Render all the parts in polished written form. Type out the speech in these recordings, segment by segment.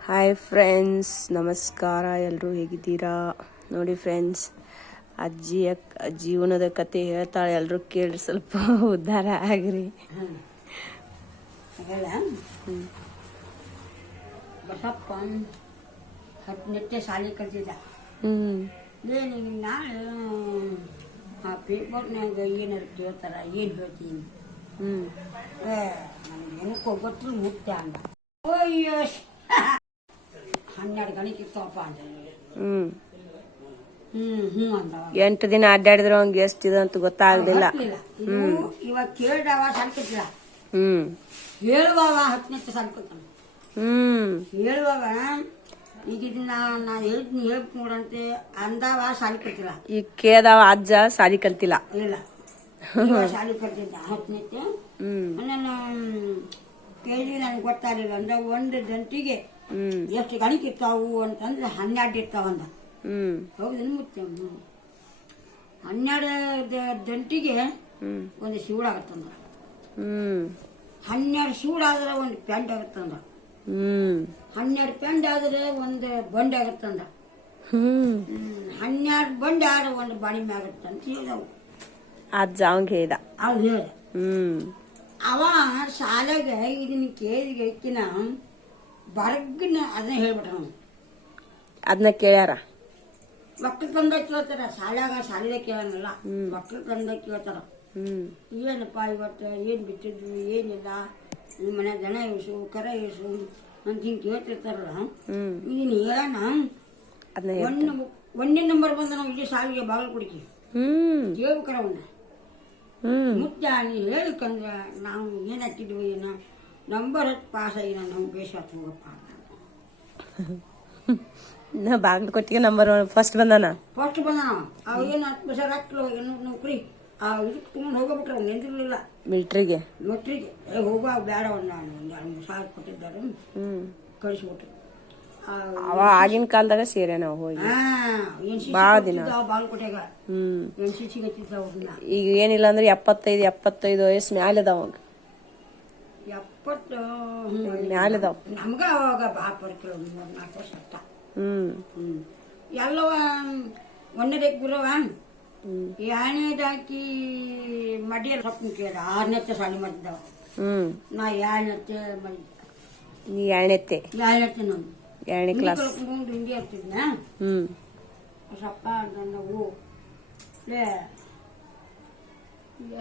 Hi friends, ನಮಸ್ಕಾರ. ಎಲ್ಲರೂ ಹೇಗಿದ್ದೀರಾ? ನೋಡಿ ಫ್ರೆಂಡ್ಸ್, ಅಜ್ಜಿಯ ಜೀವನದ ಕತೆ ಹೇಳ್ತಾಳೆ. ಎಲ್ಲರೂ ಕೇಳಿ ಸ್ವಲ್ಪ ಉದ್ಧಾರ ಆಗ್ರಿ. ಬಸಪ್ಪ 10ನೇ ಶಾಲೆ ಕಲ್ತಿದ್ದ. ಏನು ನಾಳೆ ಆ ಪೇಪರ್ನಾಗ ಏನಾರು ಕೇಳ್ತಾರ, ಏನು ಹೇಳ್ತೀನಿ ನನಗೇನಕ್ಕೋ ಗೊತ್ತು ಮುಕ್ತ ಅಂದ. ಅಯ್ಯೋ 12 ಗಂಟೆಗೆ ಇರ್ತವಪ್ಪ ಅಂದ. ಅಂದ. 8 ದಿನ ಅಡ್ಡಾಡಿದ್ರೆ ಅವ್ನಿಗೆ ಎಷ್ಟಿದೆ ಅಂತ ಗೊತ್ತಾಗ್ಲಿಲ್ಲ. ಇವಾಗ ಕೇಳಿದವ ಸಲ್ಕತ್ತಿಲ್ಲ, ಹೇಳುವವ 10ನೇ ಸಲ್ಕತ್ತಾನ. ಹೇಳುವವ ಈಗ ಇದನ್ನ ನಾ ಹೇಳ್ತೀನಿ ಹೇಳ್ಬೇಕು ನೋಡಂತೆ ಅಂದವ ಸಾಲಿ ಕಲ್ತಿಲ್ಲ. ಈಗ ಕೇದವ ಅಜ್ಜ ಸಾಲಿ ಕಲ್ತಿಲ್ಲ. ಇಲ್ಲ ಶಾಲೆ ಕಲ್ತಿದ್ದ 10ನೇ. ನಾನು ಕೇಳಿ ನನಗೆ ಗೊತ್ತಾಗಲಿಲ್ಲ. ಅಂದ್ರೆ 1 ಗಂಟೆಗೆ ಎಷ್ಟು ಗಣಿಕೆ ಇರ್ತಾವು ಅಂತಂದ್ರೆ 12 ಇರ್ತಾವಂದ. ಹೌದು ಮುಚ್ಚ 12 ಗಂಟೆಗೆ ಒಂದು ಶಿವಳ ಆಗತ್ತಂದ. 12 ಶಿವಳ ಆದ್ರೆ ಒಂದು ಪ್ಯಾಂಟ್ ಆಗತ್ತಂದ. 12 ಪ್ಯಾಂಟ್ ಆದ್ರೆ ಒಂದು ಬಂಡೆ ಆಗತ್ತಂದ. 12 ಬಂಡೆ ಆದ್ರೆ ಒಂದು ಬಾಡಿ ಮ್ಯಾಗತ್ತಂತ ಹೇಳಿದವು. ಅಜ್ಜ ಅವಂಗ ಹೇಳ್ದ. ಅವ್ ಹೇಳ್ದ. ಅವ ಶಾಲೆಗ ಇದನ್ನ ಕೇಳಿನ ಬರ್ಗನ ಅದನ್ನ ಹೇಳ್ಬಿಟ್ಟ. ನಾವು ಅದನ್ನ ಕೇಳ್ಯಾರ. ಮಕ್ಳು ತಂದ ಕೇಳ್ತಾರ, ಶಾಲ್ಯಾಗ ಶಾಲೆದಾಗ ಕೇಳಂಗಿಲ್ಲ, ಮಕ್ಳು ತಂದ ಕೇಳ್ತಾರ. ಏನಪ್ಪ ಇವತ್ತು ಏನ್ ಬಿಟ್ಟಿದ್ವಿ, ಏನಿಲ್ಲ, ನಿಮ್ಮ ಮನೆ ದನ ಇಸು ಕರ ಇಸು ಅಂತ ಹಿಂಗೆ ಕೇಳ್ತಿರ್ತಾರಲ್ಲ. ಇದನ್ನ ಹೇಳೋಣ. 1ನೇ ನಂಬರ್ ಬಂದ ನಾವು ಇಲ್ಲಿ ಶಾಲೆಗೆ ಬಾಗಲಕೋಟೆಗೆ ಕೇಳ್ಬೇಕಾರ ಅವನ್ನ ಮುದ್ದ ನೀ ಹೇಳಿಕಂದ್ರೆ ನಾವು ಏನು ಹಾಕಿದ್ವಿ ಏನೋ ನಂಬರ್ 10 ಪಾಸ್ ಆಗಿನ ನಾವು ಬೇಷ ಹೋಗಪ್ಪ. ಬಾಗಲಕೋಟೆಗೆ ನಂಬರ್ 1 ಫಸ್ಟ್ ಬಂದಾನ. ಫಸ್ಟ್ ಬಂದಾನ. ಅವ ಏನು 10 ಪೈಸೆ ಹಾಕ್ಲೋ ಏನೋ ನೌಕರಿ ಇದಕ್ಕೆ ತೊಗೊಂಡು ಹೋಗಬಿಟ್ರೆ ಅವ್ನು ಎಂದಿರ್ಲಿಲ್ಲ. ಮಿಲ್ಟ್ರಿಗೆ ಹೋಗುವ ಬೇಡ ಒಂದು 2-3 ಸಾವಿರ ಕೊಟ್ಟಿದ್ದಾರೆ, ಕಳಿಸ್ಬಿಟ್ರು. ಅವ ಆಗಿನ ಕಾಲದಾಗ ಸೇರ ನಾವು ಹೋಗಿ ಬಾಳ ದಿನ ಬಾಗಲಕೋಟೆಗ NCC ಹಚ್ಚಿದ್ದ. ಈಗ ಏನಿಲ್ಲ ಅಂದ್ರೆ 75 ವಯಸ್ಸು ಮ್ಯಾಲದಾವ. 70 ಮ್ಯಾಲದಾವ. ನಮ್ಗ ಅವಾಗ ಬಾಪರ್ಕ 3-4 ವರ್ಷ ಅಷ್ಟ. ಎಲ್ಲವ 1ನೇ ಗುರವ ಯಾಣೆದಾಕಿ ಮಡಿಯ ಸ್ವಲ್ಪ ಕೇಳ 6ನೇ ಶಾಲೆ ಮಾಡಿದ್ದಾವ. ನಾ 2ನೇ ಮಾಡಿದ್ದೆ. ನೀ 2ನೇ ನಾನು 2ನೇ ಕ್ಲಾಸ್ ಹಿಂಗೆ ಆಗ್ತಿದ್ನ. ಸಪ್ಪ ನಾವು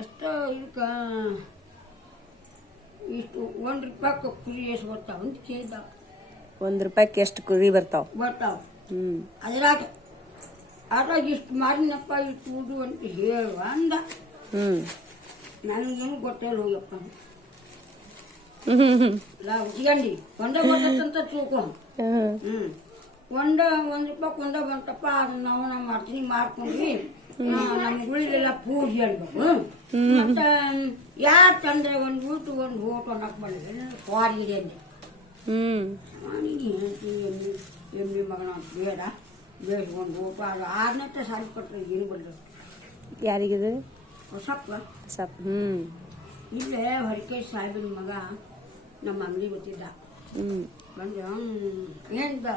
ಎಷ್ಟೋ ಇದಕ್ಕ ಇಷ್ಟು 1 ರೂಪಾಯಿ ಕುರಿ ಎಷ್ಟು ಬರ್ತಾವ ಅಂತ ಕೇಳಿದ. 1 ರೂಪಾಯಿಗೆ ಎಷ್ಟು ಕುರಿ ಬರ್ತಾವ? ಅದ್ರಾಗ ಇಷ್ಟು ಮಾರಿನಪ್ಪ ಇಷ್ಟು ಉಡು ಅಂತ ಹೇಳುವ ಅಂದ. ನನಗೇನು ಗೊತ್ತಿಲ್ಲ ಹೋಗಪ್ಪ. ಉಚ್ಕಂಡಿ ಕೊಂಡ ಬರ್ತಂತ ತಿಳ್ಕೊ. 1 ರೂಪಾಯಿ ಕೊಂಡ ಬಂತಪ್ಪ, ಅದನ್ನ ನಾವು ಮಾಡ್ತೀನಿ ಮಾರ್ಕೊಂಡ್ವಿ. ನಮ್ಮ ಗುಳಿಗೆಲ್ಲ ಪೂಜೆ ಅನ್ಬೇಕು. ಮತ್ತ ಯಾಕಂದ್ರೆ ಒಂದು ಊಟ ಒಂದು ಹೋಟ ಅನ್ನಕ್ ಬಂದಿದೆ ಸ್ವಾರಿಗೆ ಅಂದೆ. ನಾನೀಗ ಹೇಳ್ತೀನಿ ಎಮ್ಮಿ ಮಗನ ಬೇಡ ಬೇಡ್ಕೊಂಡು ಊಟ. ಅದು 6ನೇ ಶಾಲೆ ಕೊಟ್ಟರೆ ಏನು ಬಂದ್ರು. ಯಾರಿಗಿದೆ? ಹೊಸಪ್ಪ. ಇಲ್ಲೇ ಹೊರಕೇಶ್ ಸಾಹೇಬಿನ ಮಗ ನಮ್ಮ ಅಂಗಡಿ ಗೊತ್ತಿದ್ದ. ಬಂದು ಏನ್ದ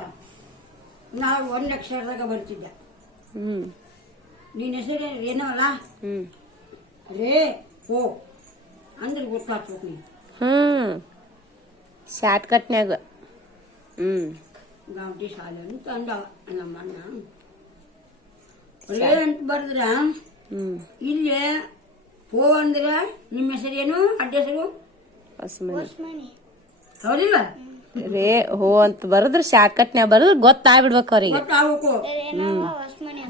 ನಾವು 1 ಅಕ್ಷರದಾಗ ಬರ್ತಿದ್ದೆ. ನಿನ್ನ ಹೆಸರು ಏನೋ ಅಲ್ಲ ರೇ ಹೋ ಅಂದ್ರೆ ಗೊತ್ತಾಗ್ತದ. ನೀ ಶಾರ್ಟ್ ಕಟ್ನ್ಯಾಗ ಗಾಂಟಿ ಶಾಲೆ ಅಂತ ಅಂದ ನಮ್ಮ ಅಣ್ಣ. ರೇ ಅಂತ ಬರ್ದ್ರ ಇಲ್ಲೇ ಹೋ ಅಂದ್ರೆ ನಿಮ್ಮ ಹೆಸರೇನು, ಅಡ್ಡ ಹೆಸರು? ಹೌದಿಲ್ಲ? ರೇ ಹೋ ಅಂತ ಬರದ್ರ ಶಾರ್ಟ್ ಕಟ್ನ್ಯಾಗ ಬರದ್ರ ಗೊತ್ತಾಗ್ಬಿಡ್ಬೇಕು ಅವ್ರಿಗೆ. ಗೊತ್ತಾಗಬೇಕು.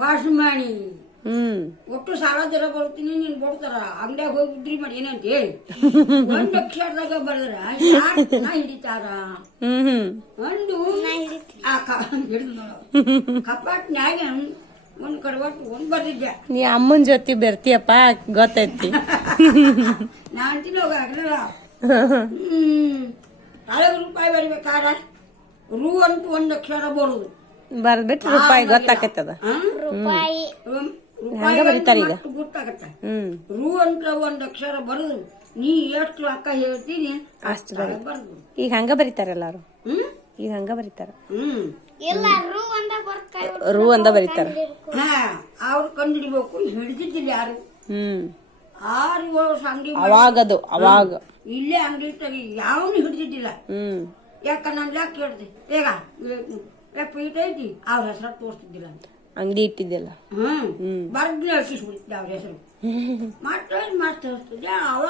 ವಾಸ್ಮಣಿ ಒಟ್ಟು ಸಾಲ ಜರ ಬರ್ತೀನಿ ನೀನ್ ಕೊಡ್ತಾರ. ಅಂಗಡಿಯಾಗ ಹೋಗಿ ಉದ್ರಿ ಮಾಡಿ ಏನಂತ ಹೇಳಿ 1 ಅಕ್ಷರದಾಗ ಬರದ್ರ ಹಿಡಿತಾರ. ಒಂದು ಹಿಡಿದು ಕಪಾಟ್ನ್ಯಾಗ 1 ಕಡವಟ್ಟು 1 ಬರ್ದಿದ್ದೆ. ನೀ ಅಮ್ಮನ ಜೊತೆ ಬೆರ್ತಿಯಪ್ಪ ಗೊತ್ತೈತಿ. ನಾ ಅಂತೀನಿ ಹೋಗ ಆಗಲಿಲ್ಲ. 40 ರೂಪಾಯಿ ಬರ್ಬೇಕಾರ ರೂ ಅಂತ 1 ಅಕ್ಷರ ಬರುದು ಬರ್ಬಿಟ್ಟು ರೂಪಾಯಿ ಗೊತ್ತಾಕತ್ತದ. ಬರೀತಾರ ಈಗ ಗೊತ್ತಾಗತ್ತ. ರೂ ಅಂತ 1 ಅಕ್ಷರ ಬರುದು. ನೀ ಎಷ್ಟು ಅಕ್ಕ ಹೇಳ್ತೀನಿ ಅಷ್ಟು ಬರುದು. ಈಗ ಹಂಗ ಬರೀತಾರ ಎಲ್ಲಾರು, ಹ್ಮ್ ಈಗ ಹಂಗ ಬರೀತಾರ, ಹ್ಮ್ ರೂ ಅಂದ ಬರೀತಾರ. ಹಾ ಅವ್ರು ಕಂಡಿಡ್ಬೇಕು, ಹಿಡಿದಿದ್ದಿಲ್ಲ ಯಾರು. 6-7 ವರ್ಷ ಅಂಗಡಿ ಅವಾಗದು ಅವಾಗ ಇಲ್ಲೇ ಅಂಗಡಿ ತೆಗಿ ಯಾವನು ಹಿಡಿದಿದ್ದಿಲ್ಲ. ಯಾಕ ನಾನು ಯಾಕೆ ಕೇಳ್ದೆ ಈಗ ಪೀಠ ಐತಿ ಅವ್ರ ಹೆಸರು ತೋರಿಸ್ತಿದ್ದಿಲ್ಲ ಅಂತ ಅಂಗಡಿ ಇಟ್ಟಿದ್ದೆಲ್ಲ. ಬರ್ದ್ನ ಹಚ್ಚಿಸ್ಬಿಡ್ತಿದ್ದೆ ಅವ್ರ ಹೆಸರು. ಮಾತು ತೋರಿಸ್ತಿದ್ದೆ. ಅವ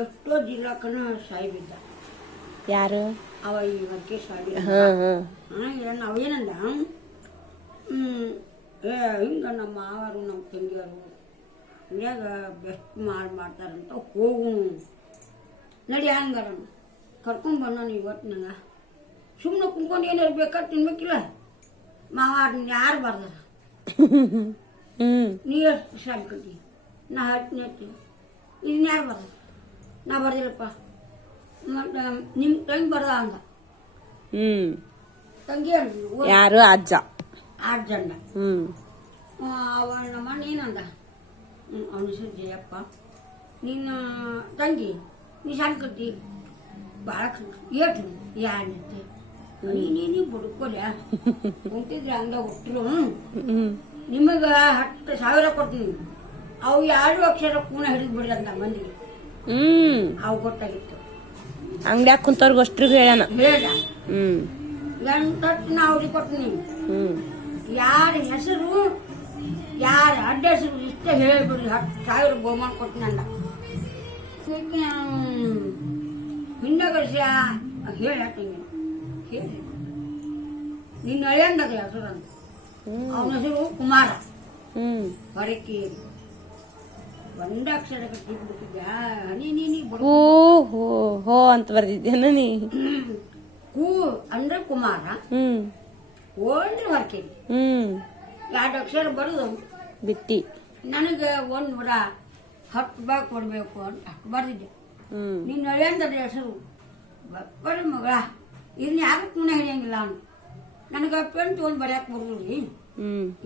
ಎಷ್ಟೋ ಜಿಲ್ಲಾಕನ ಸಾಯ್ಬಿದ್ದ. ಯಾರು? ಅವ ಈ ವರ್ಕೆ ಸಾಯ್ಬಿದ್ದ. ಅವೇನಂದ, ಹಿಂಗ ನಮ್ಮ ಮಾವರು ನಮ್ಮ ತಂಗಿಯವರು ಹಂಗ್ಯಾಗ ಬೆಸ್ಟ್ ಮಾಡ್ತಾರಂತ ಹೋಗುನು ನಡಿ ಹಂಗಾರ ಕರ್ಕೊಂಡ್ ಬಂದಾನು ಇವತ್ತು. ನಂಗೆ ಸುಮ್ಮನೆ ಕುಂತ್ಕೊಂಡು ಏನಾರು ಬೇಕಾದ್ರೆ ತಿನ್ಬೇಕಿಲ್ಲ. ಮಾವ ಯಾರು ಬರ್ದಾರ, ನೀ ಎಷ್ಟು ಸಾಕಿ ನಾ ಹತ್ತಿ ಇದನ್ನ ಯಾರು ಬರ್ದಾರ? ನಾ ಬರ್ದಿಲ್ಲಪ್ಪ. ಮತ್ತು ನಿಮ್ಮ ತಂಗಿ ಬರ್ದ ಅಂದ. ತಂಗಿ ಯಾರು? ಅಜ್ಜ. ಅಜ್ಜಂಡ. ಅವ ನಮ್ಮ ಅಣ್ಣ ಏನಂದ, ಅವನ ಹೆಸರು ಜಯಪ್ಪ. ನಿನ್ನ ತಂಗಿ ನೀ ಸಣ್ಣ ಕಟ್ಟಿ ಭಾಳ ಏಟು ಯಾನತ್ತೆ ನೀನು ಬದುಕೋಲ್ಯ ಕುಂತಿದ್ರೆ ಹಂಗ ಹುಟ್ಟರು ನಿಮಗೆ 10,000 ಕೊಡ್ತೀನಿ. ಅವು 2 ಅಕ್ಷರ ಕೂನ ಹಿಡಿದು ಬಿಡ್ರಿ ಅಂತ ಮಂದಿಗೆ. ಅವು ಗೊತ್ತಾಗಿತ್ತು. ಅಂಗಡ್ಯಾಗ ಕುಂತವ್ರಿಗೆ ಅಷ್ಟ್ರಿಗೂ ಹೇಳ ಎಂಟು ನಾ ಅವ್ರಿಗೆ ಕೊಡ್ತೀನಿ. ಯಾರ ಹೆಸರು ಯಾರ ಅಡ್ಡ ಹೆಸರು ಇಷ್ಟ ಹೇಳಿಬಿಡ್ರಿ, 10,000 ಬಹುಮಾನ ಕೊಟ್ಟಿನಂದ. ಹಿಂದಗಡಿಸಿ ಹೇಳಿ ಹೇಳಿ ನಿನ್ನ ಅಳಿಯಂದದ ಹೆಸರು ಅಂತ. ಅವನ ಹೆಸರು ಕುಮಾರ. ಹೊರಕೇರಿ ಒಂದ ಅಕ್ಷರ ಕಟ್ಟಿಬಿಟ್ಟಿದ್ದ. ಹೋ ಅಂತ ಬರ್ದಿದ್ದೇನ ನೀ? ಕೂ ಅಂದ್ರೆ ಕುಮಾರ, ಓ ಅಂದ್ರೆ ಹೊರಕೇರಿ. 2 ಅಕ್ಷರ ಬರುದು ಬಿಟ್ಟಿ. ನನಗೆ 110 ರೂಪಾಯಿ ಕೊಡ್ಬೇಕು ಅಂತ ಬರ್ದಿದ್ದೆ. ನಿನ್ನ ಅಳಿಯಂದದ ಹೆಸರು ಬರೀ ಮಗಳ, ಇದನ್ನ ಯಾರು ಕೂನ ಹಿಡಿಯಂಗಿಲ್ಲ ಅವನು. ನನಗೆ ಪೆನ್ ತೊಗೊಂಡು ಬರ್ಯಾಕ ಬರುದ್ರಿ,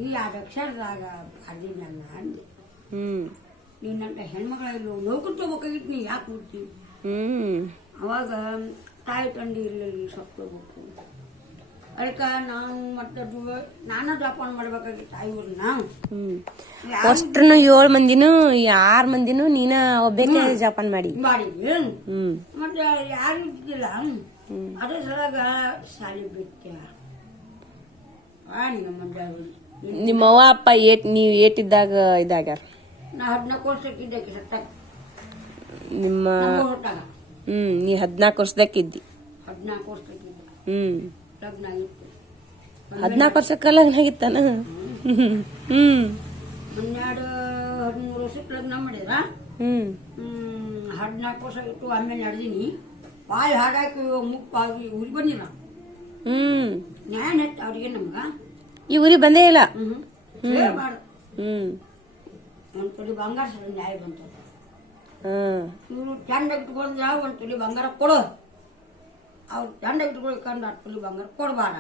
ಈ 2 ಅಕ್ಷರದಾಗ ಬರ್ದಿದ್ದೆ ನನ್ನ ಅಂದೆ. ನಿನ್ನಂತ ಹೆಣ್ಮಗಳ ಇಲ್ಲ ನೌಕರಿ ತಗೋಬೇಕಾಗಿತ್ತು, ನೀ ಯಾಕೆ ಬಿಡ್ತೀವಿ? ಅವಾಗ ತಾಯಿ ತಂಡಿ ಇರಲಿಲ್ಲ, ಸತ್ತೋಗ್ಬೇಕು. ಅದಕ್ಕೆ ನಾವು ಮತ್ತೆ ನಾನ ಜಪಾನ್ ಮಾಡ್ಬೇಕಾಗಿತ್ತು ತಾಯಿವ್ರನ್ನ. ಅಷ್ಟ್ರು 7 ಮಂದಿನೂ 6 ಮಂದಿನೂ ನೀನ ಒಬ್ಬಕ್ಕೆ ಜಪಾನ್ ಮಾಡಿದ್ವಿ. ಮತ್ತೆ ಯಾರು ಇದ್ದಿದ್ದಿಲ್ಲ. ಅದ್ರ ಸಲಗ ಶಾಲೆ ಬಿಟ್ಟ. ನಿಮ್ಮವ್ವ ಅಪ್ಪ ನೀವ್ ಏಟಿದ್ದಾಗ ಇದಾಗ್ಯಾರ? ನಾ 14 ವರ್ಷಕ್ಕಿದ್ದೆ ಸತ್ತಾಗ. ನಿಮ್ಮ ನೀ 14 ವರ್ಷದಕ್ಕಿದ್ದಿ? 14 ವರ್ಷಕ್ಕಿದ್ದ. ಲಗ್ನ ಆಗಿತ್ತು. 14 ವರ್ಷಕ್ಕ ಲಗ್ನ ಆಗಿತ್ತಾನ? 12-13 ವರ್ಷಕ್ಕೆ ಲಗ್ನ ಮಾಡಿದ್ರ. 14 ವರ್ಷ ಇತ್ತು. ಆಮೇಲೆ ನಡೆದೀನಿ. ಪಾಯಿ ಹಾಡಾಕಿ ಮುಪ್ಪಾಗಿ ಊರಿಗೆ ಬಂದಿಲ್ಲ. ನ್ಯಾಯ ನೆಟ್ಟು ಅವ್ರಿಗೆ ನಮ್ಗ ಈ ಊರಿಗೆ ಬಂದೇ ಇಲ್ಲ. ಒಂದ್ ತೊಲಿ ಬಂಗಾರ ಸಲ ನ್ಯಾಯ ಬಂತ. ಇವ್ರು ಚಂದ ಇಟ್ಕೊಂಡ್ರ 1 ತೊಲಿ ಬಂಗಾರ ಕೊಡು, ಅವ್ರು ಚಂದ ಇಟ್ಕೊಳ್ಕಂಡು 10 ತೊಲಿ ಬಂಗಾರ ಕೊಡ್ಬಾರ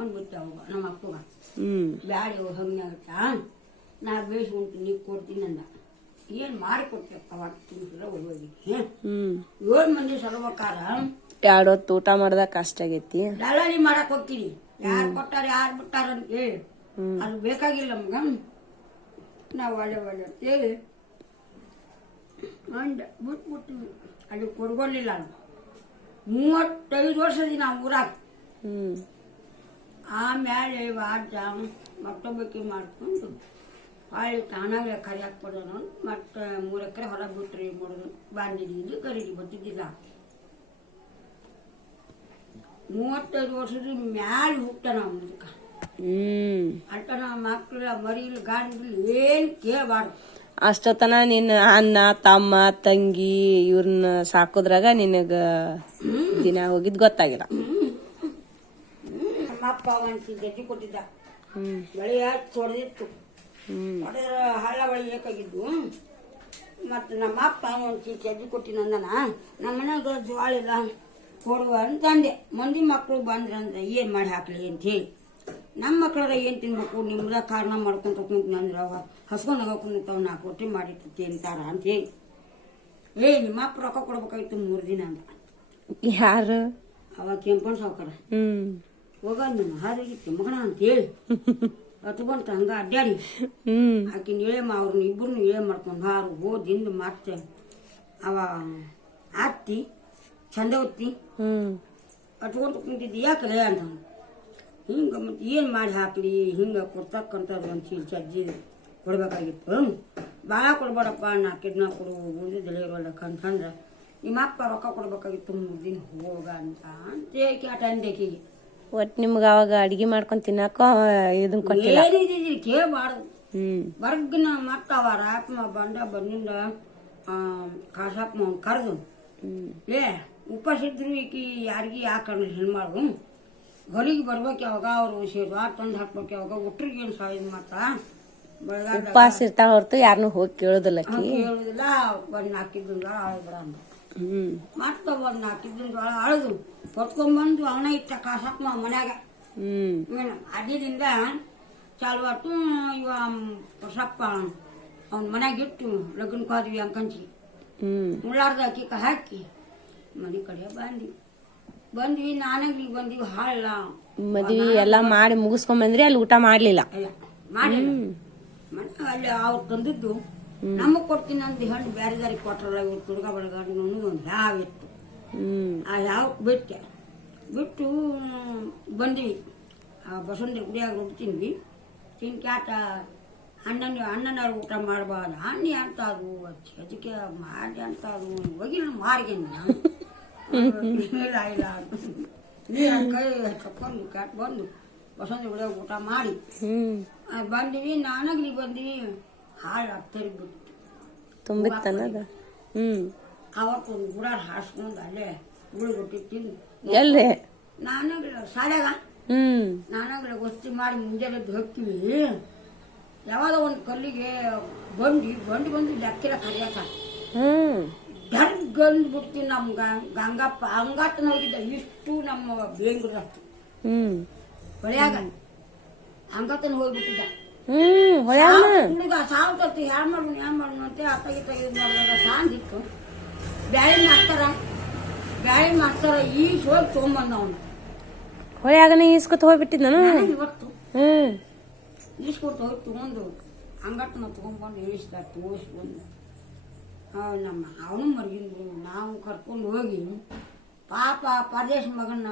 ಅಂದ್ಬಿಟ್ಟೆ. ಅವಾಗ ನಮ್ಮ ಅಪ್ಪಗ ಬ್ಯಾಡಿ ಹಂಗಾಗತ್ತ, ನಾ ಬೇಯಿಸಿ ಉಂಟು ನೀ ಕೊಡ್ತೀನಿ ಅಂದ. ಏನ್ ಮಾಡಿ ಕೊಟ್ಟೆಪ್ಪ, ತಿನ್ಸಿದ್ರೆ ಹೋಗಿ 7 ಮಂದಿ ಸರ್ವಕಾರ 2 ಹೊತ್ತು ಊಟ ಮಾಡ್ದಾಗ ಕಷ್ಟ ಆಗೈತಿ. ದಲಾಲಿ ಮಾಡಕ್ ಹೋಗ್ತೀನಿ, ಯಾರು ಕೊಟ್ಟಾರ ಯಾರು ಬಿಟ್ಟಾರ ಅಂತ ಹೇಳಿ. ಅದು ಬೇಕಾಗಿಲ್ಲ ನಮ್ಗ. ನಾವು ಒಳ್ಳೆ ಅಂತೇಳಿ ಬಿಟ್ಬಿಟ್ಟಿವಿ. ಅಲ್ಲಿ ಕೊಡ್ಕೊಳ್ಲಿಲ್ಲ. 35 ವರ್ಷದಿ ನಾವು ಊರಾಗ. ಆಮೇಲೆ ವಾದ ಮತ್ತೊಬ್ಬಕ್ಕೆ ಮಾಡ್ಕೊಂಡು ಹೊಳ್ಳಿ ತಾನಾಗಲೇ ಕರಿ ಹಾಕ್ಬಿಡೋನು. ಮತ್ತೆ 3 ಎಕರೆ ಹೊರ ಬಿಟ್ರಿ ಮಾಡೋದು. ಬಾಂಡಿದ್ದು ಕರೀರಿ ಬರ್ತಿದ್ದಿಲ್ಲ. 35 ವರ್ಷದ ಮ್ಯಾಲ ಹುಟ್ಟ ನಾವು ಮುದುಕ. ಅಂತ ನಮ್ಮ ಮಕ್ಕಳ ಮರಿಲ್ ಗಾಡಿಲ್ ಏನ್ ಕೇಳಬಾರ್ದು. ಅಷ್ಟೊತ್ತನ ನಿನ್ನ ಅಣ್ಣ ತಮ್ಮ ತಂಗಿ ಇವ್ರನ್ನ ಸಾಕೋದ್ರಾಗ ನಿನಗ ದಿನ ಹೋಗಿದ್ ಗೊತ್ತಾಗಿಲ್ಲ. ನಮ್ಮಪ್ಪ ಒಂದ್ಸಿ ಗಜ್ಜಿ ಕೊಟ್ಟಿದ್ದ, ಬಳಿ ಹೊಡೆದಿತ್ತು. ಹೊಡೆದ್ರ ಹಳ್ಳ ಬಳಿ ಬೇಕಾಗಿದ್ದು. ಮತ್ತು ನಮ್ಮಪ್ಪ ಒಂದ್ಸಿ ಗಜ್ಜಿ ಕೊಟ್ಟಿನಂದನ. ನಮ್ಮ ಮನ್ಯಾಗ ಜೋಳ ಇಲ್ಲ ಕೊಡುವ ಅಂತಂದೆ. ಮಂದಿ ಮಕ್ಕಳು ಬಂದ್ರಂದ್ರೆ ಏನ್ ಮಾಡಿ ಹಾಕ್ಲಿ ಅಂತ ಹೇಳಿ. ನಮ್ಮ ಮಕ್ಕಳಾರ ಏನ್ ತಿನ್ಬೇಕು, ನಿಮ್ದ ಕಾರಣ ಮಾಡ್ಕೊಂತ ಕುಂತೀನಿ ಅಂದ್ರೆ ಅವ ಹಸ್ಕೊಂಡಾಗ ಕುಂತಾವ 4 ರೊಟ್ಟಿ ಮಾಡಿ ತಿಂತಾರ ಅಂತ ಹೇಳಿ ನಿಮ್ಮ ಅಪ್ಪ ರೊಕ್ಕ ಕೊಡ್ಬೇಕಾಗಿತ್ತು 3 ದಿನ ಅಂದ. ಯಾರು? ಅವಾಗ ಕೆಂಪಣ್ಣ ಸಾವ್ಕಾರ ಹೋಗ ನಿಮ್ಮ ಹಾದಿಗಿತ್ತು ಮಗನ ಅಂತೇಳಿ ಹತ್ಕೊಂತ ಹಂಗ ಅಡ್ಡಾಡಿ ಆಕಿನ ಇಳೆ ಅವ್ರನ್ನ ಇಬ್ಬರನ್ನ ಇಳೆ ಮಾಡ್ಕೊಂಡು ಹಾರು ಹೋದಿಂದ ಮತ್ತೆ ಅವ ಅತ್ತಿ ಚಂದವತ್ತಿ ಹತ್ಕೊಂತ ಕುಂತಿದ್ದಿ ಯಾಕಲೆ ಅಂತ ಹಿಂಗೆ ಮತ್ತೆ ಏನು ಮಾಡಿ ಹಾಕಲಿ ಹಿಂಗೆ ಕೊಡ್ತಕ್ಕಂಥದ್ದು ಒಂದು ಚೀಲ ಚಜ್ಜಿ ಕೊಡ್ಬೇಕಾಗಿತ್ತು. ಭಾಳ ಕೊಡ್ಬೇಡಪ್ಪ 4 ದಿನ ಕೊಡು ಉಳಿದಿದ್ದೆಲ್ಲ ಇರೋಲ್ಲ ಅಂತಂದ್ರೆ ನಿಮ್ಮ ಅಪ್ಪ ರೊಕ್ಕ ಕೊಡ್ಬೇಕಾಗಿತ್ತು 3 ದಿನ ಹೋಗ ಅಂತ ಆಟ ಅಂದೇಕಿಗೆ ಒಟ್ಟು ನಿಮ್ಗೆ ಅವಾಗ ಅಡಿಗೆ ಮಾಡ್ಕೊಂಡು ತಿನ್ನಾಕ ಇದನ್ನ ಕೊಟ್ಟಿಲ್ಲ. ಏನಿದ್ದೀರಿ ಕೇಳಬಾರ್ದು. ಬರ್ಗನ ಮತ್ತ ಅವ ರಾತ್ಮ ಬಂದಿಂದ ಕಾಸಪ್ಪ ಅವ್ನು ಕರೆದು ಉಪವಾಸ ಇದ್ರು ಈಕಿ ಯಾರಿಗೆ ಯಾಕಂದ್ರೆ ಹೆಣ್ಮಾಡು ಹೊಲಿಗೆ ಬರ್ಬೇಕು ಯಾವಾಗ ಅವ್ರು ಸೇರು ತಂದು ಹಾಕ್ಬೇಕು ಯಾವಾಗ ಒಟ್ರಿಗೆ ಏನು ಸಾಯಿದ್ ಮಾತ ಉಪವಾಸ ಇರ್ತಾಳ ಹೊರತು ಯಾರನ್ನೂ ಹೋಗಿ ಕೇಳೋದಿಲ್ಲ. ಕೇಳುದಿಲ್ಲ. ಒಂದು 4 ದಿನಗಳ ಅಳದ್ರ ಅಂತ ಮತ್ತ ಒಂದು 4 ದಿನಗಳ ಅಳದು ಹೊತ್ಕೊಂಡ್ಬಂದು ಅವನ ಇಟ್ಟ ಕಾಸಪ್ಪ ಮನ್ಯಾಗ ಅಡ್ಡಿದಿಂದ ಚಾಲು ಆತು. ಇವ ಹೊಸಪ್ಪ ಅವ್ನ ಮನ್ಯಾಗ ಇಟ್ಟು ಲಗ್ನಕ್ಕೆ ಹೋದ್ವಿ ಅಂಕಂಚಿ ಉಳ್ಳಾರ್ದ ಅಕ್ಕಿಕ ಹಾಕಿ ಮನೆ ಕಡೆ ಬಂದ್ವಿ ನಾನಾಗ್ಲಿ ಬಂದಿವಿ ಹಾಳ ಮದ್ವಿ ಎಲ್ಲಾ ಮಾಡಿ ಮುಗಿಸ್ಕೊಂಡ್ ಅಲ್ಲಿ ಊಟ ಮಾಡ್ಲಿಲ್ಲ. ಮಾಡಿಲ್ಲ ಮನೆ ಅಲ್ಲಿ ಅವ್ರು ತಂದಿದ್ದು ನಮಗ್ ಕೊಡ್ತೀನಿ ಅಂದ್ ಹಣ್ಣು ಬೇರೆ ದಾರಿಗೆ ಕೊಟ್ರಲ್ಲ ಇವ್ರು ತುಡ್ಗ ಬಡಗ ಒಂದು ಯಾವ ಇತ್ತು. ಆ ಯಾವ ಬಿಟ್ಟು ಬಂದ್ವಿ. ಆ ಬಸವನ ಗುಡಿಯಾಗ ರೊಟ್ಟಿ ತಿಂದ್ವಿ. ತಿನ್ಕ್ಯಾಟ ಅಣ್ಣನವ್ರು ಊಟ ಮಾಡಬಾರ್ದು ಅಣ್ಣಿ ಅಂತಾರು ಅದಕ್ಕೆ ಮಾಡಿ ಅಂತಾರು ಹೋಗಿಲ್ಲ ಮಾರ್ಗೆ ಇಲ್ಲ ನೀರು ಕೈ ಕಪ್ಕೊಂಡು ಕ್ಯಾಟ್ ಬಂದು ಬಸವನ ಗುಡಿಯಾಗ ಊಟ ಮಾಡಿ ಬಂದ್ವಿ. ನಾನಾಗ್ಲಿ ಬಂದ್ವಿ ಹಾಳು ಆಗ್ತರಿ ಬಿಟ್ಟು ತುಂಬಿತ್ತನ್ನದ ಅವತ್ತೊಂದು ಗುಡಾರ ಹಾಸ್ಕೊಂಡು ಅಲ್ಲೇ ಗುಳಿ ರೊಟ್ಟಿ ತಿಂದು ಎಲ್ಲಿ ನಾನಾಗ್ಲ ಶಾಲೆಗ ನಾನಾಗ್ಲ ವಸ್ತಿ ಮಾಡಿ ಮುಂಜಾನೆದ್ದು ಹೋಗ್ತೀವಿ. ಯಾವಾಗ ಒಂದು ಕಲ್ಲಿಗೆ ಬಂದು ಲೆಕ್ಕಿರ ಕರಿಯಾಕ ಗಂದು ಬಿಡ್ತೀವಿ. ನಮ್ಮ ಗಂಗಪ್ಪ ಹಂಗಾತನ ಹೋಗಿದ್ದ ಇಷ್ಟು ನಮ್ಮ ಬೇಂಗ್ರದಷ್ಟು ಹೊಳೆಯಾಗ ಹಂಗತನ ಹೋಗ್ಬಿಟ್ಟಿದ್ದ. ಹುಡುಗ ಸಾವು ತರ್ತಿ ಹ್ಯಾರು ಮಾಡೋಣ ಅಂತ ಅತ್ತಾಗಿ ತೆಗೆದು ಸಾಂದಿತ್ತು. ಬ್ಯಾಳಿ ಮಾಡ್ತಾರ ಈಗ ಹೋಗಿ ತೊಗೊಂಬಂದ ಅವನು ಹೊಳೆಯಾಗನೇ ಈಸ್ಕೊತ ಹೋಗ್ಬಿಟ್ಟಿದ್ದ ಇವತ್ತು ಈಸ್ಕೊಟ್ಟು ಹೋಗಿ ತಗೊಂಡು ಹಂಗಟ್ಟನ ತಗೊಂಡ್ಬಂದು ಇಳಿಸ್ದ ತೋರಿಸ್ಬಂದು ನಮ್ಮ ಅವನು ಮರ್ಗಿಂದ್ರು ನಾವು ಕರ್ಕೊಂಡು ಹೋಗಿ ಪಾಪ ಪರದೇಶ ಮಗನ